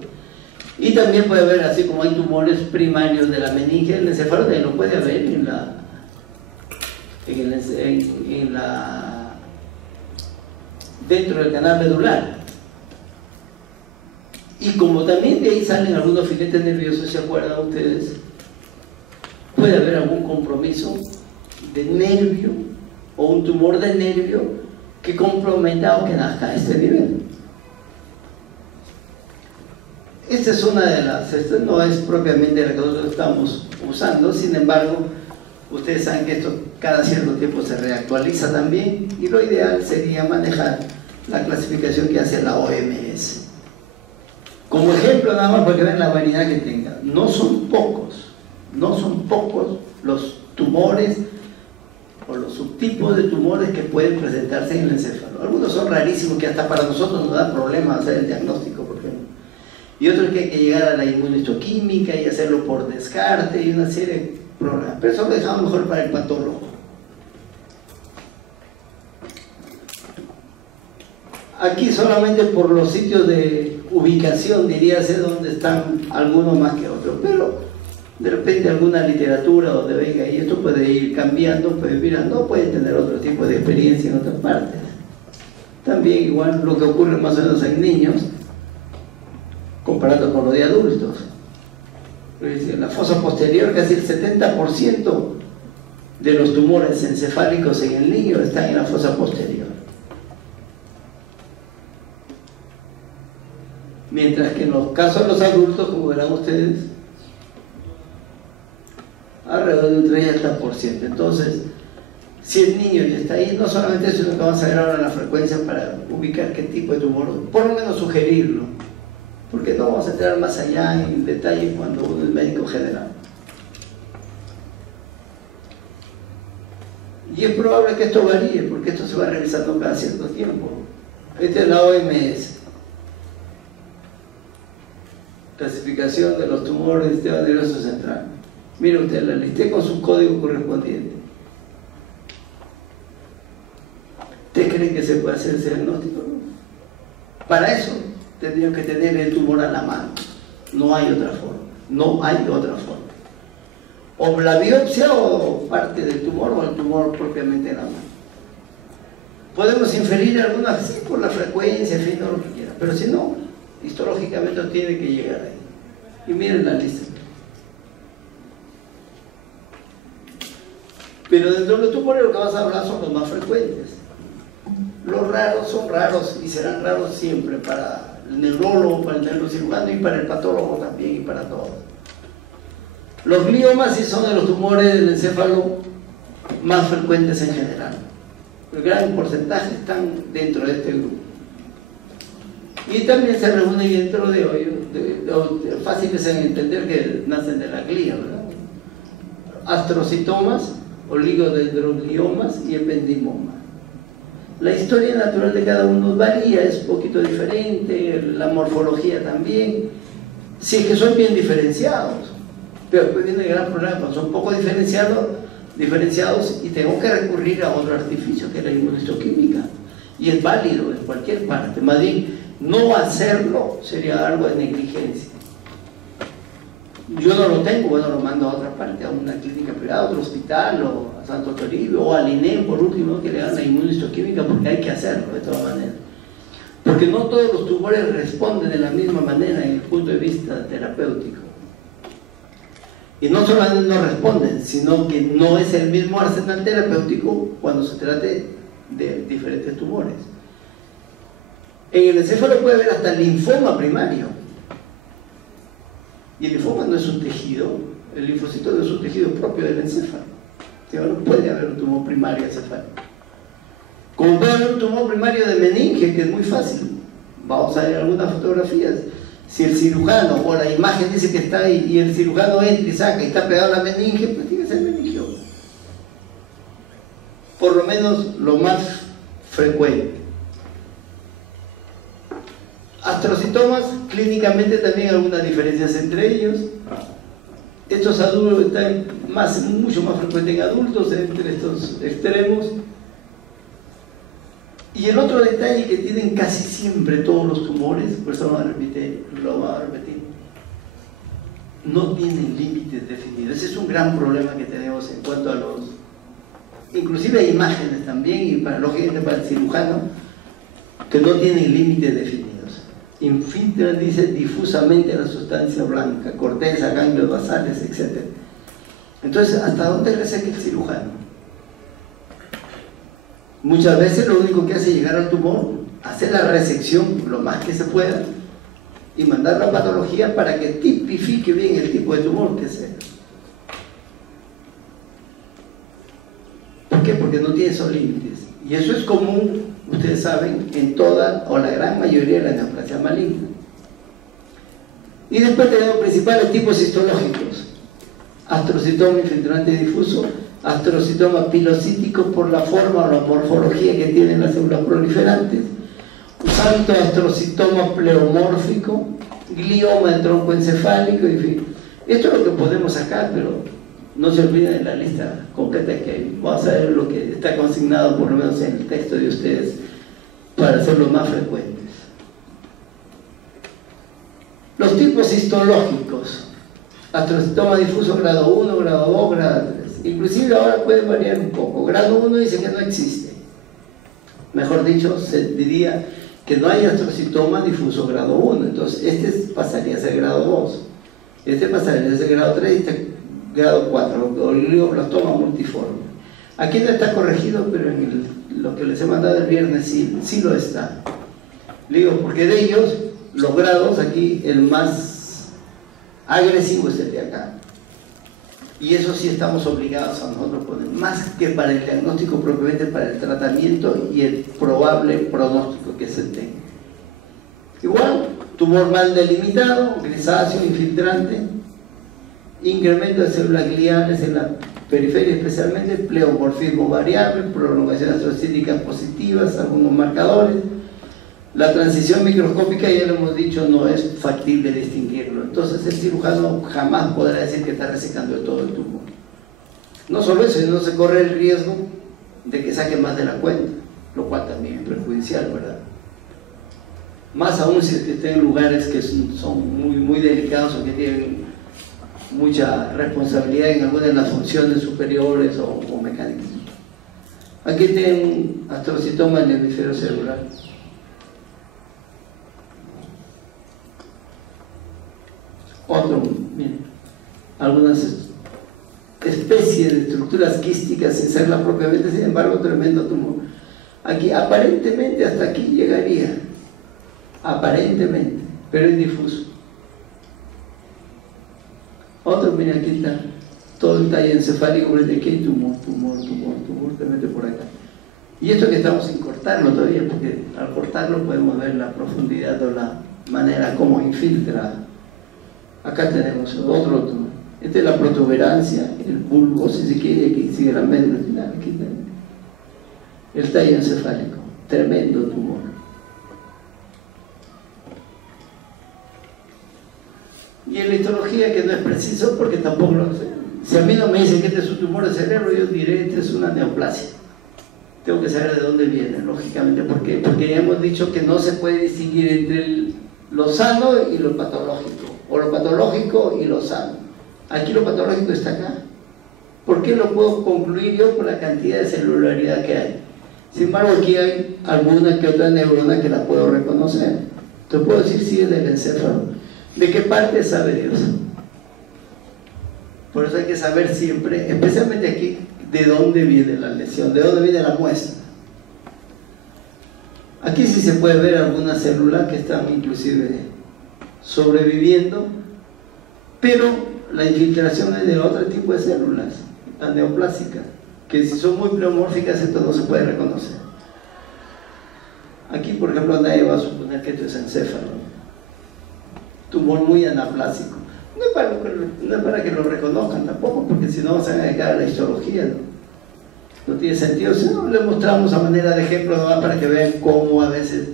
Y también puede haber, así como hay tumores primarios de la meninge, el encéfalo también lo puede haber dentro del canal medular. Y como también de ahí salen algunos filetes nerviosos, ¿se acuerdan ustedes? Puede haber algún compromiso de nervio o un tumor de nervio que comprometa o que nazca a este nivel. Esta es una de las, esta no es propiamente la que nosotros estamos usando, sin embargo, ustedes saben que esto cada cierto tiempo se reactualiza también y lo ideal sería manejar la clasificación que hace la OMS. Como ejemplo nada más para que vean la variedad que tenga, no son pocos los tumores o los subtipos de tumores que pueden presentarse en el encéfalo. Algunos son rarísimos que hasta para nosotros nos da problema hacer el diagnóstico, por ejemplo. Y otros que hay que llegar a la inmunohistoquímica y hacerlo por descarte y una serie de problemas. Pero eso lo dejamos mejor para el patólogo. Aquí solamente por los sitios de ubicación diría ser donde están algunos más que otros, pero de repente alguna literatura donde venga y esto puede ir cambiando, pues mira, no puede tener otro tipo de experiencia en otras partes. También igual lo que ocurre más o menos en niños comparado con lo de adultos. En la fosa posterior casi el 70% de los tumores encefálicos en el niño están en la fosa posterior, mientras que en los casos de los adultos, como verán ustedes, alrededor de un 30%. Entonces, si el niño ya está ahí, no solamente eso, sino que vamos a ver ahora la frecuencia para ubicar qué tipo de tumor, por lo menos sugerirlo, porque no vamos a entrar más allá en detalle cuando uno es médico general. Y es probable que esto varíe, porque esto se va revisando cada cierto tiempo. Esta es la OMS, clasificación de los tumores del sistema nervioso central. Mire usted, la listé con su código correspondiente. ¿Ustedes creen que se puede hacer ese diagnóstico? Para eso tendrían que tener el tumor a la mano. No hay otra forma. No hay otra forma. O la biopsia o parte del tumor o el tumor propiamente en la mano. Podemos inferir algunas, sí, por la frecuencia, en fin, no lo que quiera. Pero si no, histológicamente tiene que llegar ahí. Y miren la lista. Pero dentro de los tumores lo que vas a hablar son los más frecuentes. Los raros son raros y serán raros siempre para el neurólogo, para el neurocirujano y para el patólogo también y para todos. Los gliomas sí son de los tumores del encéfalo más frecuentes en general. El gran porcentaje están dentro de este grupo. Y también se reúnen dentro de hoy, fáciles en entender que nacen de la glía, ¿verdad? Astrocitomas, oligodendrogliomas y ependimoma. La historia natural de cada uno varía, es un poquito diferente, la morfología también, si es que son bien diferenciados. Pero después viene el gran problema, cuando son poco diferenciados y tengo que recurrir a otro artificio que es la inmunohistoquímica, y es válido en cualquier parte. Más bien, no hacerlo sería algo de negligencia. Yo no lo tengo, bueno, lo mando a otra parte, a una clínica privada, a otro hospital, o a Santo Toribio, o al INEM, por último, que le hagan la inmunohistoquímica, porque hay que hacerlo de todas maneras. Porque no todos los tumores responden de la misma manera en el punto de vista terapéutico. Y no solamente no responden, sino que no es el mismo arsenal terapéutico cuando se trate de diferentes tumores. En el encéfalo puede haber hasta linfoma primario. Y el linfoma no es un tejido, el linfocito no es un tejido propio del encéfalo. No puede haber un tumor primario encefálico. Como puede haber un tumor primario de meninge, que es muy fácil. Vamos a ver algunas fotografías. Si el cirujano o la imagen dice que está ahí y el cirujano entra y saca y está pegado a la meninge, pues tiene que ser meningio. Por lo menos lo más frecuente. Astrocitomas, clínicamente también algunas diferencias entre ellos. Estos adultos están mucho más frecuentes en adultos, entre estos extremos. Y el otro detalle que tienen casi siempre todos los tumores, por eso lo vamos a repetir, no tienen límites definidos. Ese es un gran problema que tenemos en cuanto a los, inclusive a imágenes también, y lógicamente para el cirujano, que no tienen límites definidos. Infiltran, dice, difusamente la sustancia blanca, corteza, ganglios basales, etc. Entonces, ¿hasta dónde reseca el cirujano? Muchas veces lo único que hace es llegar al tumor, hacer la resección lo más que se pueda y mandar la patología para que tipifique bien el tipo de tumor que sea. ¿Por qué? Porque no tiene esos límites. Y eso es común, ustedes saben, en toda o la gran mayoría de la neoplasia maligna. Y después tenemos principales tipos histológicos: astrocitoma infiltrante difuso, astrocitoma pilocítico por la forma o la morfología que tienen las células proliferantes, santo astrocitoma pleomórfico, glioma del tronco encefálico, en fin. Esto es lo que podemos sacar, pero no se olviden de la lista completa que hay. Vamos a ver lo que está consignado por lo menos en el texto de ustedes para hacerlo más frecuentes. Los tipos histológicos: astrocitoma difuso grado 1, grado 2, grado 3. Inclusive ahora puede variar un poco. Grado 1 dice que no existe. Mejor dicho, se diría que no hay astrocitoma difuso grado 1. Entonces este pasaría a ser grado 2. Este pasaría a ser grado 3 y este grado 4, o glioblastoma multiforme. Aquí no está corregido, pero en lo que les he mandado el viernes sí lo está. Digo, porque de ellos, los grados, aquí el más agresivo es el de acá. Y eso sí estamos obligados a nosotros poner, más que para el diagnóstico propiamente, para el tratamiento y el probable pronóstico que se tenga. Igual, tumor mal delimitado, grisáceo, infiltrante, incremento de células gliales en la periferia, especialmente pleomorfismo variable, prolongaciones astrocíticas positivas, algunos marcadores. La transición microscópica, ya lo hemos dicho, no es factible distinguirlo. Entonces el cirujano jamás podrá decir que está resecando de todo el tumor. No solo eso, sino se corre el riesgo de que saque más de la cuenta, lo cual también es perjudicial, ¿verdad? Más aún si es que esté en lugares que son muy delicados o que tienen mucha responsabilidad en alguna de las funciones superiores o mecanismos. Aquí tienen astrocitoma en el hemisferio cerebral. Otro, miren, algunas especies de estructuras quísticas sin serla propiamente, sin embargo, tremendo tumor. Aquí, aparentemente, hasta aquí llegaría, aparentemente, pero es difuso. Otro, miren, aquí está, todo el tallo encefálico, de que hay tumor, te mete por acá. Y esto que estamos sin cortarlo todavía, porque al cortarlo podemos ver la profundidad o la manera como infiltra. Acá tenemos otro tumor. Esta es la protuberancia, el bulbo, si se quiere, aquí sigue la médula final, aquí tenemos el tallo encefálico, tremendo tumor. Y en la histología, que no es preciso porque tampoco lo sé. Si a mí no me dicen que este es un tumor de cerebro, yo diré que este es una neoplasia. Tengo que saber de dónde viene, lógicamente. ¿Por qué? Porque ya hemos dicho que no se puede distinguir entre lo sano y lo patológico, o lo patológico y lo sano. Aquí lo patológico está acá. ¿Por qué lo puedo concluir yo? Por la cantidad de celularidad que hay. Sin embargo, aquí hay alguna que otra neurona que la puedo reconocer. Te puedo decir si es del encéfalo. ¿De qué parte sabe Dios? Por eso hay que saber siempre, especialmente aquí, de dónde viene la lesión, de dónde viene la muestra. Aquí sí se puede ver algunas células que están inclusive sobreviviendo Pero la infiltración es de otro tipo de células, la neoplásica, que si son muy pleomórficas esto no se puede reconocer. Aquí, por ejemplo, nadie va a suponer que esto es encéfalo, tumor muy anaplásico. No es para que lo reconozcan tampoco, porque si no se van a dedicar a la histología, no tiene sentido. Si no, le mostramos a manera de ejemplo nomás para que vean cómo a veces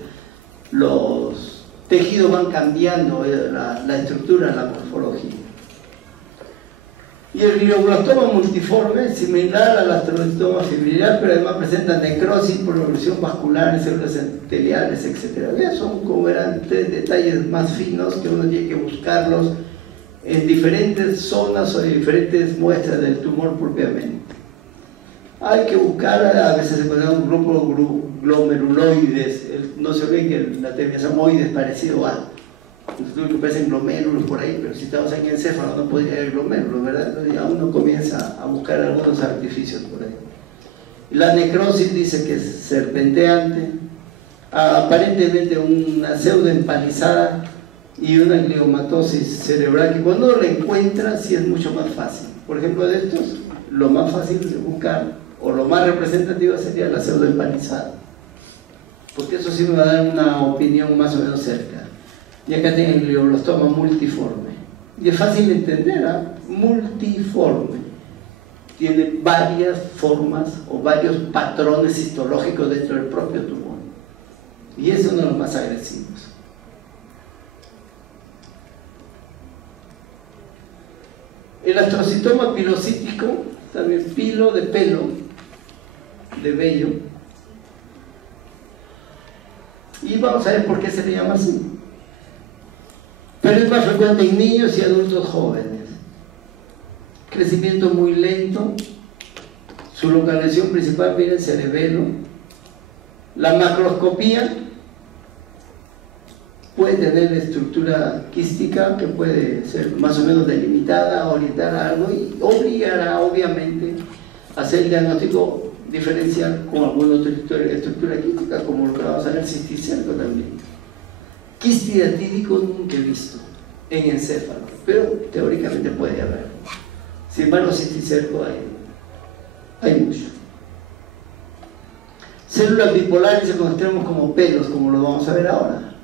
los tejidos van cambiando la estructura, la morfología. Y el glioblastoma multiforme, similar al astrocitoma fibrilar, pero además presenta necrosis, progresión vascular, células endoteliales, etc. ¿Ves? Son como eran tres detalles más finos que uno tiene que buscarlos en diferentes zonas o en diferentes muestras del tumor propiamente. Hay que buscar, a veces se encuentra un grupo glomeruloides, no se ve que la termiasamoide es parecido a... Entonces, que parecen glomérulos por ahí, pero si estamos en encéfalo no podría haber glomérulos, ¿verdad? Entonces ya uno comienza a buscar algunos artificios por ahí. La necrosis dice que es serpenteante, aparentemente una pseudoempalizada y una gliomatosis cerebral, que cuando uno la encuentra sí es mucho más fácil. Por ejemplo, de estos, lo más fácil de buscar, o lo más representativo sería la pseudoempalizada, porque eso sí me va a dar una opinión más o menos cerca. Y acá tiene el glioblastoma multiforme. Y es fácil de entender, ¿eh? Multiforme. Tiene varias formas o varios patrones histológicos dentro del propio tumor. Y es uno de los más agresivos. El astrocitoma pilocítico, también pilo de pelo, de vello. Y vamos a ver por qué se le llama así. Pero es más frecuente en niños y adultos jóvenes. Crecimiento muy lento. Su localización principal viene el cerebelo. La macroscopía puede tener estructura quística que puede ser más o menos delimitada, orientar a algo y obligará obviamente a hacer el diagnóstico diferencial con alguna otra estructura quística, como lo que vamos a ver cisticerco también. Quistidatídico nunca he visto en encéfalo, pero teóricamente puede haber. Sin embargo, cisticerco hay mucho. Células bipolares se consideran como pelos, como lo vamos a ver ahora.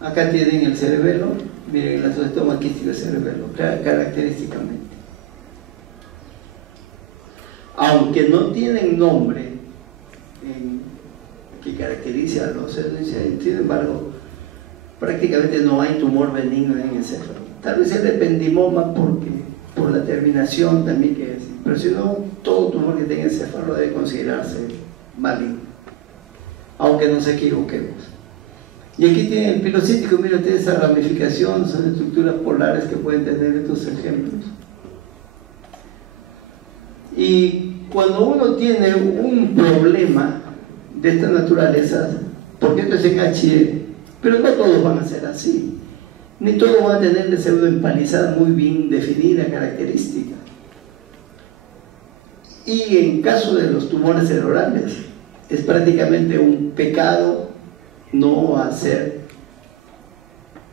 Acá tienen el cerebelo, miren el astrocitoma quístico del cerebelo, característicamente. Aunque no tienen nombre que caracteriza a los celos, sin embargo, prácticamente no hay tumor benigno en el encéfalo. Tal vez el ependimoma por la terminación también que es, pero si no, todo tumor que tenga encéfalo debe considerarse maligno, aunque nos equivoquemos. Y aquí tienen el pilocítico, miren ustedes esa ramificación, son estructuras polares que pueden tener estos ejemplos. Y cuando uno tiene un problema de esta naturaleza, porque esto es en HE, pero no todos van a ser así, ni todos van a tener de pseudoempalizada muy bien definida característica. Y en caso de los tumores cerebrales, es prácticamente un pecado no hacer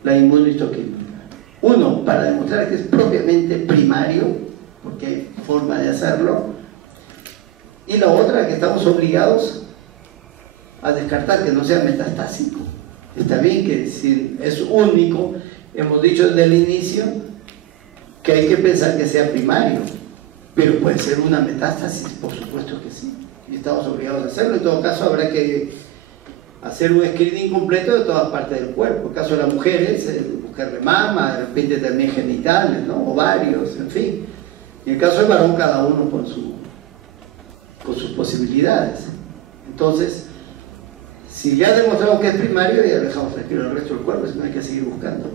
la inmunohistoquímica. Uno, para demostrar que es propiamente primario, porque hay forma de hacerlo, y la otra, que estamos obligados a descartar que no sea metastásico. Está bien que si es único, hemos dicho desde el inicio que hay que pensar que sea primario, pero puede ser una metástasis, por supuesto que sí, y estamos obligados a hacerlo. En todo caso habrá que hacer un screening completo de todas partes del cuerpo. En el caso de las mujeres, buscarle mama, de repente también genitales, ¿no? Ovarios, en fin. Y en el caso del varón, cada uno con sus posibilidades. Entonces, si ya demostramos que es primario, ya dejamos tranquilo el resto del cuerpo, si no hay que seguir buscando.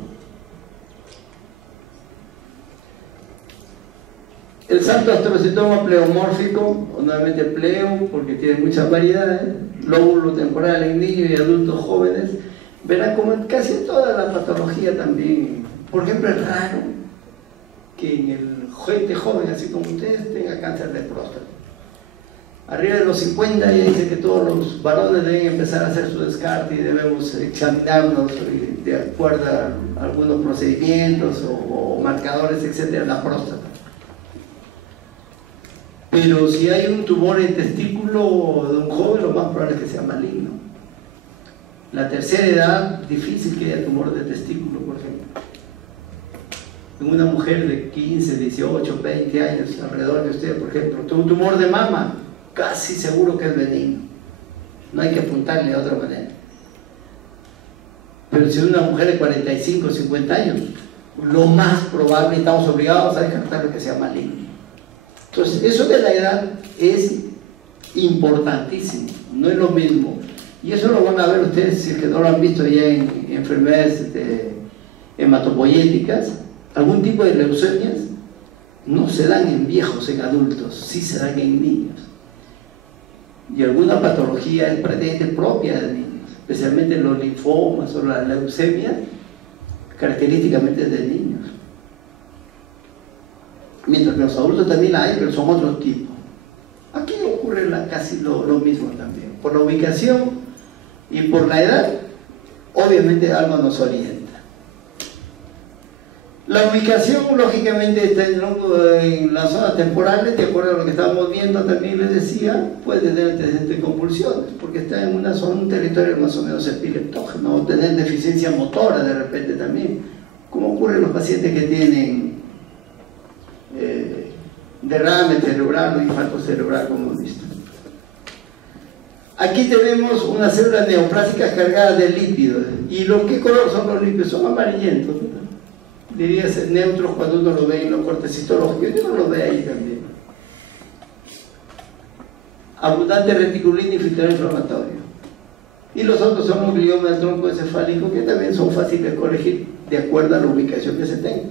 El santo astrocitoma pleomórfico, o nuevamente pleo, porque tiene muchas variedades, lóbulo temporal en niños y adultos jóvenes, verán como en casi toda la patología también. Por ejemplo, es raro que en el gente joven, así como ustedes, tenga cáncer de próstata. Arriba de los 50 ya dice que todos los varones deben empezar a hacer su descarte y debemos examinarnos de acuerdo a algunos procedimientos o marcadores, etcétera, la próstata. Pero si hay un tumor en testículo de un joven, lo más probable es que sea maligno. La tercera edad, difícil que haya tumor de testículo, por ejemplo. En una mujer de 15, 18, 20 años, alrededor de usted, por ejemplo, un tumor de mama, casi seguro que es benigno. No hay que apuntarle de otra manera. Pero si es una mujer de 45, 50 años, lo más probable, estamos obligados a descartar lo que sea maligno. Entonces, eso de la edad es importantísimo, no es lo mismo. Y eso lo van a ver ustedes, si es que no lo han visto ya en enfermedades hematopoyéticas. Algún tipo de leucemias no se dan en viejos, en adultos, sí se dan en niños. Y alguna patología es prácticamente propia de niños, especialmente los linfomas o la leucemia, característicamente de niños. Mientras que los adultos también la hay, pero son otros tipos. Aquí ocurre casi lo mismo también. Por la ubicación y por la edad, obviamente algo nos orienta. La ubicación, lógicamente, está en las zonas temporales, de acuerdo a lo que estábamos viendo, también les decía, puede tener antecedentes de convulsiones, porque está en una zona, un territorio más o menos epileptógeno, o tener deficiencia motora de repente también, como ocurre en los pacientes que tienen derrame cerebral o infarto cerebral, como hemos visto. Aquí tenemos unas células neoplásicas cargadas de lípidos. ¿Y qué color son los lípidos? Son amarillentos, ¿no? Diría ser neutros cuando uno lo ve en los cortes citológicos, y uno lo ve ahí también. Abundante reticulina y filtrado inflamatorio. Y los otros son los gliomas del tronco encefálico, que también son fáciles de corregir de acuerdo a la ubicación que se tenga.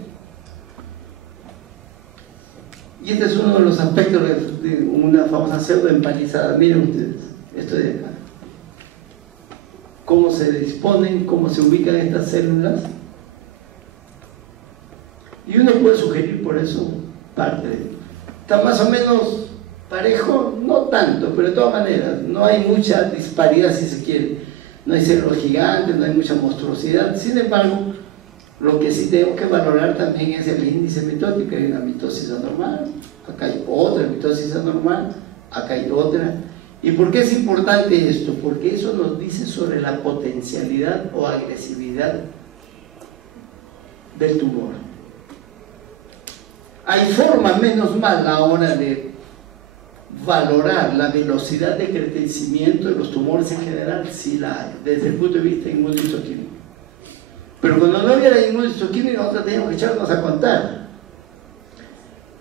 Y este es uno de los aspectos de una famosa pseudoempalizada. Miren ustedes, esto de acá. Cómo se disponen, cómo se ubican estas células. Y uno puede sugerir por eso parte. Está más o menos parejo, no tanto, pero de todas maneras, no hay mucha disparidad si se quiere. No hay células gigantes, no hay mucha monstruosidad. Sin embargo, lo que sí tenemos que valorar también es el índice mitótico. Hay una mitosis anormal, acá hay otra mitosis anormal, acá hay otra. ¿Y por qué es importante esto? Porque eso nos dice sobre la potencialidad o agresividad del tumor. Hay forma, menos mal, ahora de valorar la velocidad de crecimiento de los tumores en general, sí la hay, desde el punto de vista inmunohistoquímico. Pero cuando no había la inmunohistoquímica, nosotros teníamos que echarnos a contar.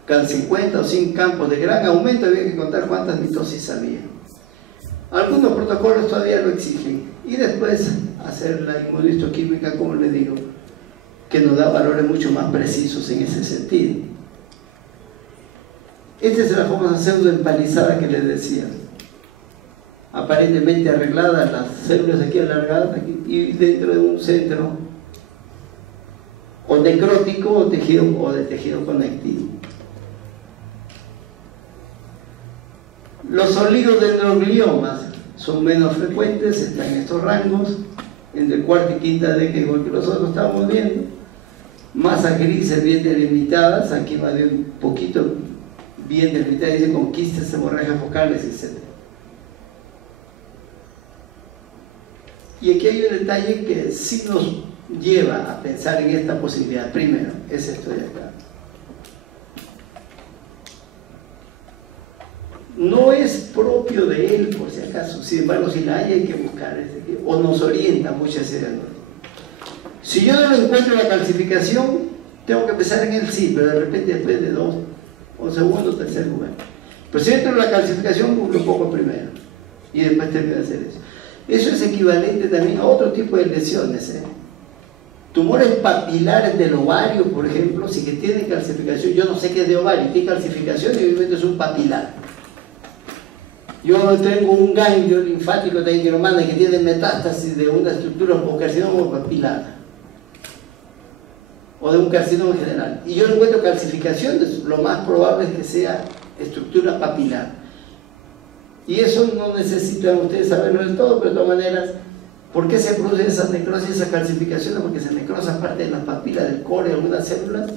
Cada 50 o 100 campos de gran aumento había que contar cuántas mitosis había. Algunos protocolos todavía lo exigen. Y después hacer la inmunohistoquímica, como les digo, que nos da valores mucho más precisos en ese sentido. Esta es la famosa pseudoempalizada que les decía. Aparentemente arregladas, las células aquí alargadas aquí, y dentro de un centro o necrótico o de tejido conectivo. Los oligodendrogliomas son menos frecuentes, están en estos rangos, entre cuarta y quinta década, igual que nosotros estamos viendo. Masas grises bien delimitadas, aquí va de un poquito bien delimitadas, dice con quistes, hemorragias focales, etc. Y aquí hay un detalle que sí nos lleva a pensar en esta posibilidad. Primero, es esto de acá. No es propio de él, por si acaso. Sin embargo, si la hay que buscar, o nos orienta muchas veces. Si yo no encuentro la calcificación, tengo que empezar en el sí, pero de repente después de 2 o segundo o tercer lugar. Pero si entro en la calcificación, lo pongo primero y después termino de hacer eso. Eso es equivalente también a otro tipo de lesiones. Tumores papilares del ovario, por ejemplo, si que tienen calcificación, yo no sé qué es de ovario, tiene calcificación y obviamente es un papilar. Yo tengo un ganglio linfático tenquiromana que tiene metástasis de una estructura o carcinoma papilar o de un carcinoma en general, y yo no encuentro calcificación, lo más probable es que sea estructura papilar. Y eso no necesitan ustedes saberlo del todo, pero de todas maneras, ¿por qué se produce esa necrosis, esa calcificación? Porque se necrosa parte de la papila del core, algunas células,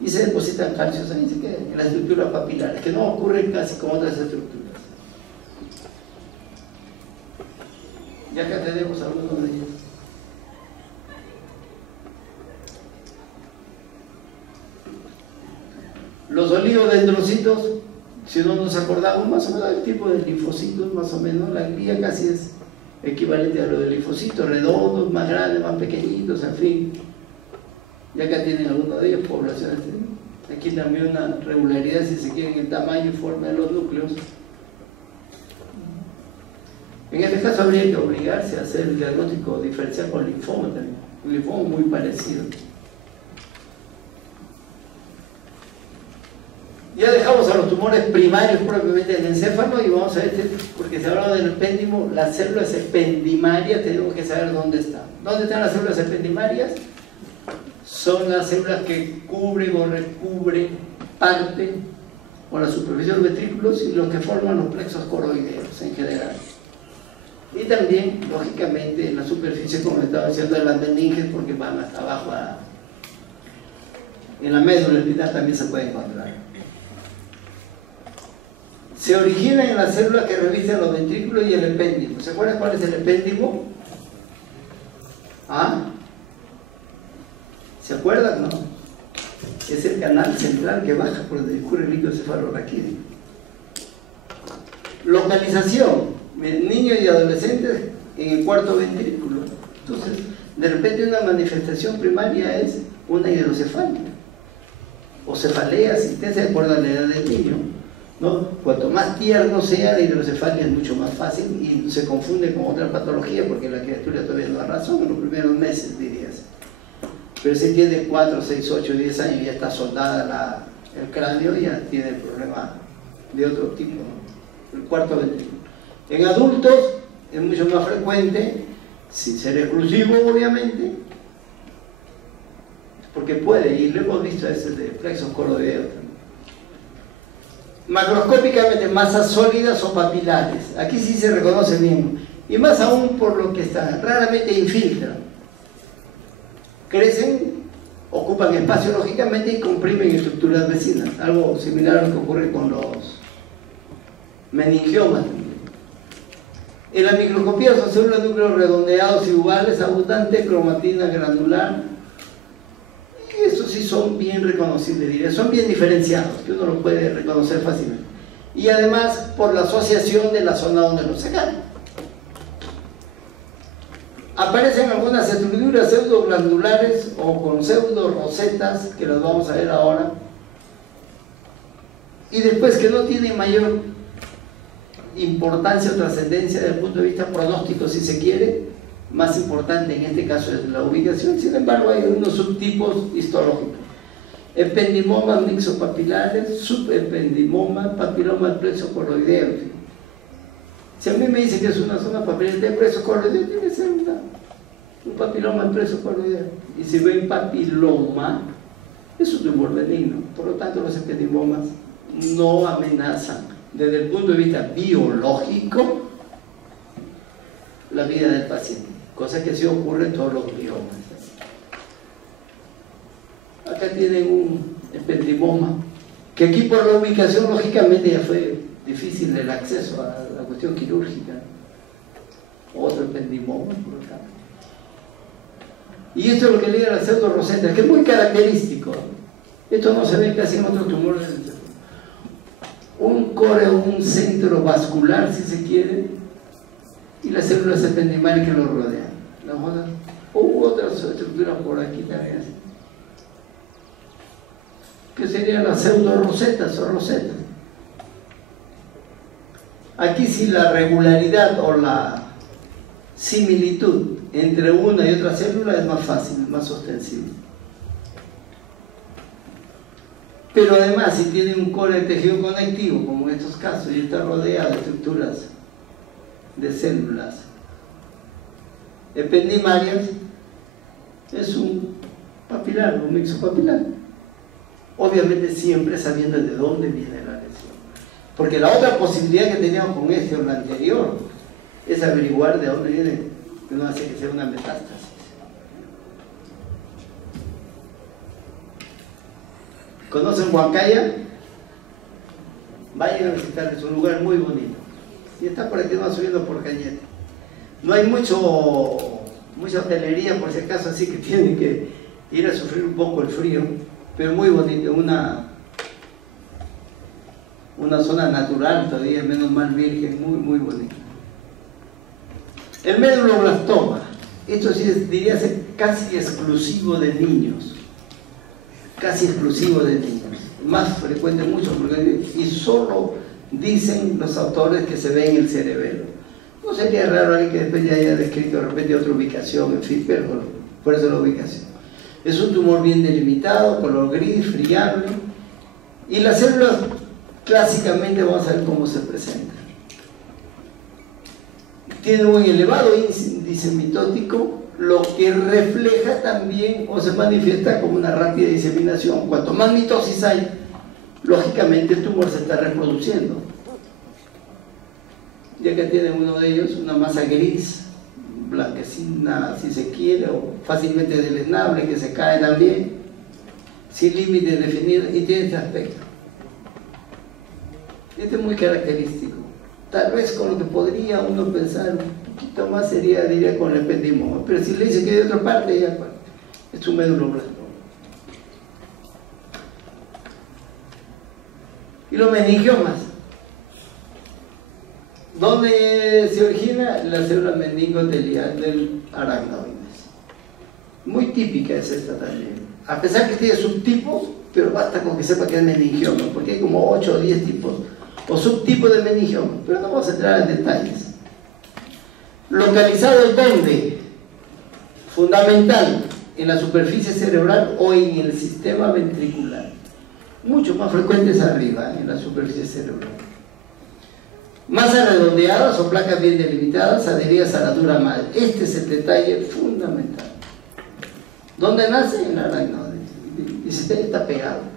y se depositan calcios ahí, se quedan en las estructuras papilares, que no ocurren casi con otras estructuras. Y acá tenemos algunos de ellos. Los oligodendrocitos, si no nos acordamos, más o menos el tipo de linfocitos, más o menos, la glía casi es equivalente a lo de linfocitos, redondos, más grandes, más pequeñitos, en fin. Y acá tienen algunos de ellos, poblaciones. Aquí también una regularidad, si se quiere, en el tamaño y forma de los núcleos. En este caso habría que obligarse a hacer el diagnóstico diferencial con linfoma también. Un linfoma muy parecido. Ya dejamos a los tumores primarios propiamente del encéfalo y vamos a ver, porque se hablaba del epéndimo, las células ependimarias, tenemos que saber dónde están. ¿Dónde están las células ependimarias? Son las células que cubren o recubren parte o la superficie de los ventrículos y los que forman los plexos coroideos en general. Y también, lógicamente, en la superficie, como estaba diciendo, de las meninges, porque van hasta abajo, en la médula espinal también se puede encontrar. Se origina en las células que revisten los ventrículos y el epéndimo. ¿Se acuerdan cuál es el epéndimo? ¿Ah? ¿Se acuerdan? No. Es el canal central que baja por donde discurre el líquido cefalorraquídeo. Localización. Niños y adolescentes en el cuarto ventrículo. Entonces, de repente una manifestación primaria es una hidrocefalia o cefalea, si usted se acuerda de la edad del niño, ¿no? Cuanto más tierno sea, la hidrocefalia es mucho más fácil y se confunde con otra patología porque la criatura todavía no da razón en los primeros meses, dirías. Pero si tiene 4, 6, 8, 10 años y ya está soldada el cráneo, ya tiene el problema de otro tipo, ¿no? El cuarto ventrículo. En adultos es mucho más frecuente, sin ser exclusivo obviamente, porque puede, y lo hemos visto a veces de plexos coroideos. Macroscópicamente, masas sólidas o papilares, aquí sí se reconoce bien, y más aún por lo que están, raramente infiltran, crecen, ocupan espacio lógicamente y comprimen estructuras vecinas, algo similar a lo que ocurre con los meningiomas. En la microscopía son células de núcleos redondeados y ovales, abundante cromatina granular. Y estos sí son bien reconocibles, diría, son bien diferenciados, que uno los puede reconocer fácilmente. Y además por la asociación de la zona donde los sacan. Aparecen algunas estructuras pseudoglandulares o con pseudo-rosetas, que las vamos a ver ahora. Y después que no tienen mayor importancia o trascendencia desde el punto de vista pronóstico, si se quiere, más importante en este caso es la ubicación. Sin embargo, hay unos subtipos histológicos: ependimomas mixopapilares, subependimoma, papiloma plexo coroideo. Si a mí me dicen que es una zona papilar de plexo coroideo, tiene que ser un papiloma plexo coroideo. Y si ven papiloma, es un tumor benigno. Por lo tanto, los ependimomas no amenazan desde el punto de vista biológico la vida del paciente, cosa que sí ocurre en todos los gliomas. Acá tienen un ependimoma, que aquí por la ubicación lógicamente ya fue difícil el acceso a la cuestión quirúrgica. Otro ependimoma, por acá. Y esto es lo que le diga la pseudoroseta, que es muy característico. Esto no se ve casi en otros tumores del cerebro. Un core o un centro vascular, si se quiere, y las células ependimales que lo rodean. O otras estructuras por aquí también, que serían las pseudorosetas o rosetas. Aquí sí la regularidad o la similitud entre una y otra célula es más fácil, más ostensible. Pero además, si tiene un core de tejido conectivo, como en estos casos, y está rodeado de estructuras de células ependimarias, es un papilar, un mixopapilar. Obviamente siempre sabiendo de dónde viene la lesión. Porque la otra posibilidad que teníamos con este o la anterior es averiguar de dónde viene, que no hace que sea una metástasis. ¿Conocen Huancaya? Vayan a visitar, es un lugar muy bonito. Y está por aquí, va subiendo por Cañete. No hay mucha hotelería, por si acaso, así que tienen que ir a sufrir un poco el frío, pero muy bonito, una zona natural todavía, menos mal virgen, muy bonito. El medulloblastoma, esto sí diría ser casi exclusivo de niños, más frecuente mucho, y solo dicen los autores que se ve en el cerebelo. No sería raro alguien que después ya haya descrito de repente otra ubicación, en fin, pero por eso la ubicación. Es un tumor bien delimitado, color gris, friable, y las células clásicamente vamos a ver cómo se presentan. Tiene un elevado índice mitótico, lo que refleja también o se manifiesta como una rápida diseminación. Cuanto más mitosis hay, lógicamente el tumor se está reproduciendo. Ya que tiene uno de ellos una masa gris, blanquecina si se quiere, o fácilmente deleznable, que se cae también, sin límites definidos, y tiene este aspecto. Este es muy característico. Tal vez con lo que podría uno pensar un poquito más diría con el ependimoma, pero si le dice que hay de otra parte, ya es un medulloblastoma. Y los meningiomas, ¿dónde se origina? La célula meningotelial del aracnoides. Muy típica es esta también, a pesar que tiene subtipos, pero basta con que sepa que es meningioma, porque hay como 8 o 10 tipos o subtipos de meningioma, pero no vamos a entrar en detalles. ¿Localizado dónde? Fundamental, en la superficie cerebral o en el sistema ventricular. Mucho más frecuentes arriba, en la superficie cerebral. Masas redondeadas o placas bien delimitadas adheridas a la dura madre. Este es el detalle fundamental. ¿Dónde nace? En la aracnoides. Y se está pegado.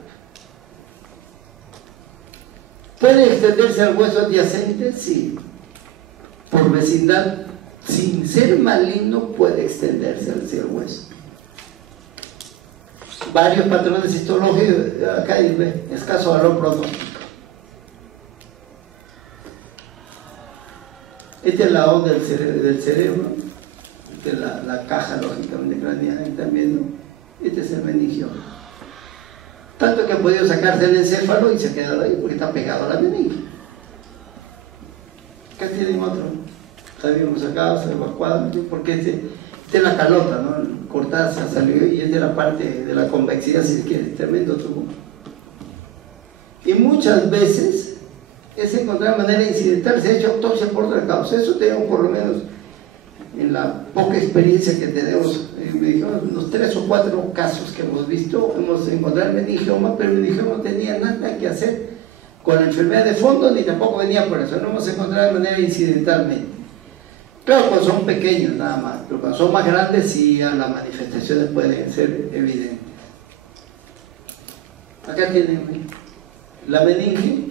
¿Puede extenderse al hueso adyacente? Sí. Por vecindad, sin ser maligno, puede extenderse hacia el hueso. Varios patrones histológicos, acá hay escaso valor pronóstico. Esta es la onda del cerebro, esta es la caja lógicamente craneana, están viendo. Este es el meningioma. Tanto que ha podido sacarse el encéfalo y se ha quedado ahí porque está pegado a la meninge. Acá tienen otro, habíamos sacado, se ha evacuado, porque esta es la calota, ¿no? Cortada se salió y esta es la parte de la convexidad, si se quiere, tremendo tubo. Y muchas veces es encontrar de manera incidental, se ha hecho autopsia por otra causa. Eso tenemos por lo menos en la poca experiencia que tenemos, me dijeron los 3 o 4 casos que hemos visto, hemos encontrado el meningioma, pero el meningioma no tenía nada que hacer con la enfermedad de fondo, ni tampoco venía por eso, no hemos encontrado de manera incidentalmente. Claro, cuando son pequeños nada más, pero cuando son más grandes sí ya las manifestaciones pueden ser evidentes. Acá tienen la meninge,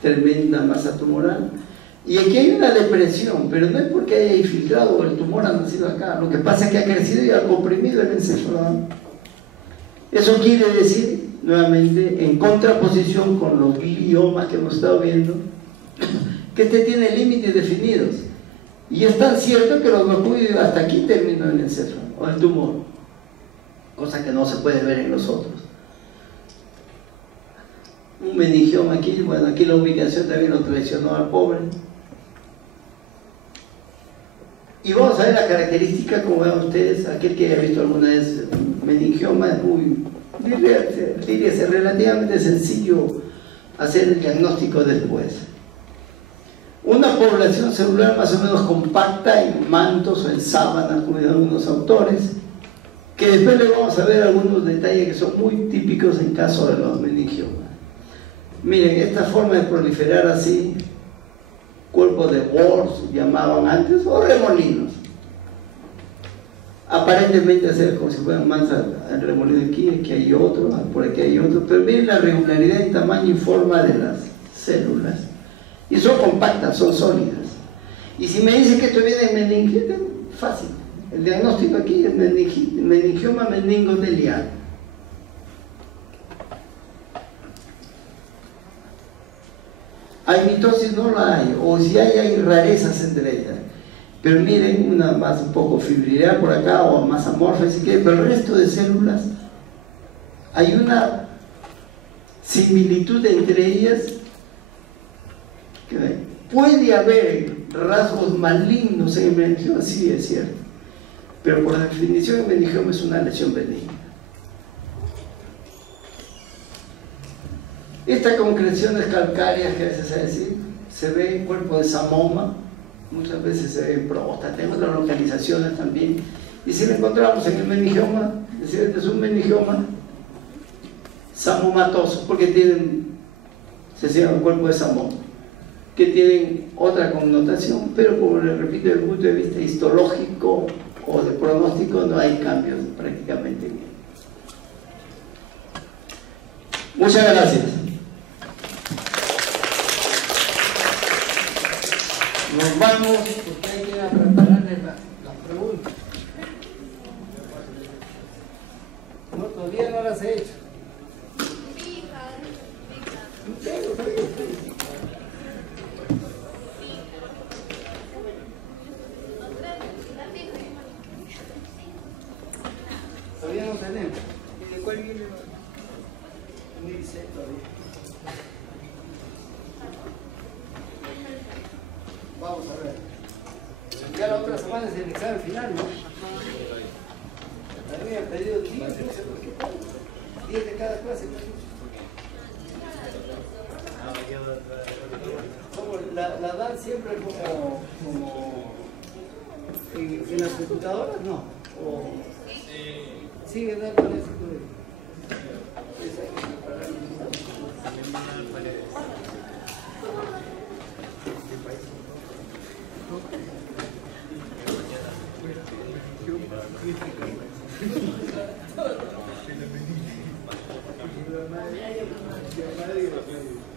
tremenda masa tumoral, y aquí hay una depresión, pero no es porque haya infiltrado o el tumor ha nacido acá, lo que pasa es que ha crecido y ha comprimido el encéfalo. Eso quiere decir, nuevamente, en contraposición con los gliomas que hemos estado viendo, que este tiene límites definidos, y es tan cierto que los mercurios hasta aquí terminó el encéfalo, o el tumor, cosa que no se puede ver en los otros. Un meningioma aquí, bueno, aquí la ubicación también lo traicionó al pobre. Y vamos a ver la característica, como ven ustedes, aquel que haya visto alguna vez meningioma, es muy, diría ser relativamente sencillo hacer el diagnóstico después. Una población celular más o menos compacta en mantos o en sábanas, como dicen algunos autores, que después le vamos a ver algunos detalles que son muy típicos en caso de los meningiomas. Miren, esta forma de proliferar así, cuerpos de Bors llamaban antes, o remolinos. Aparentemente hacer como si fueran masas, el remolino aquí hay otro, por aquí hay otro, pero miren la regularidad en tamaño y forma de las células y son compactas, son sólidas. Y si me dice que esto viene de meningitis, fácil. El diagnóstico aquí es meningioma meningotelial. Hay mitosis, no la hay, o si hay rarezas entre ellas. Pero miren, una más un poco fibrilar por acá o más amorfa si quieren, pero el resto de células hay una similitud entre ellas. Puede haber rasgos malignos en el meningioma, sí es cierto, pero por definición el meningioma es una lesión benigna. Estas concreciones calcáreas que a veces se ve en cuerpo de samoma, muchas veces se ve en próstata, en otras localizaciones también, y si lo encontramos en el meningioma, es decir, este es un meningioma samomatoso, porque se llama un cuerpo de samoma, que tienen otra connotación, pero como les repito, desde el punto de vista histológico o de pronóstico no hay cambios prácticamente en él. Muchas gracias. Nos vamos, porque hay que ir a prepararles las preguntas. No, todavía no las he hecho. Todavía no tenemos. ¿Y de cuál viene? Ni sé todavía. Vamos a ver. Ya la otra semana es el examen final, ¿no? A mí me han pedido 10, no sé por qué. 10 de cada clase. La dan siempre como en las computadoras, ¿no? O sigue dando la escritura. Thank you.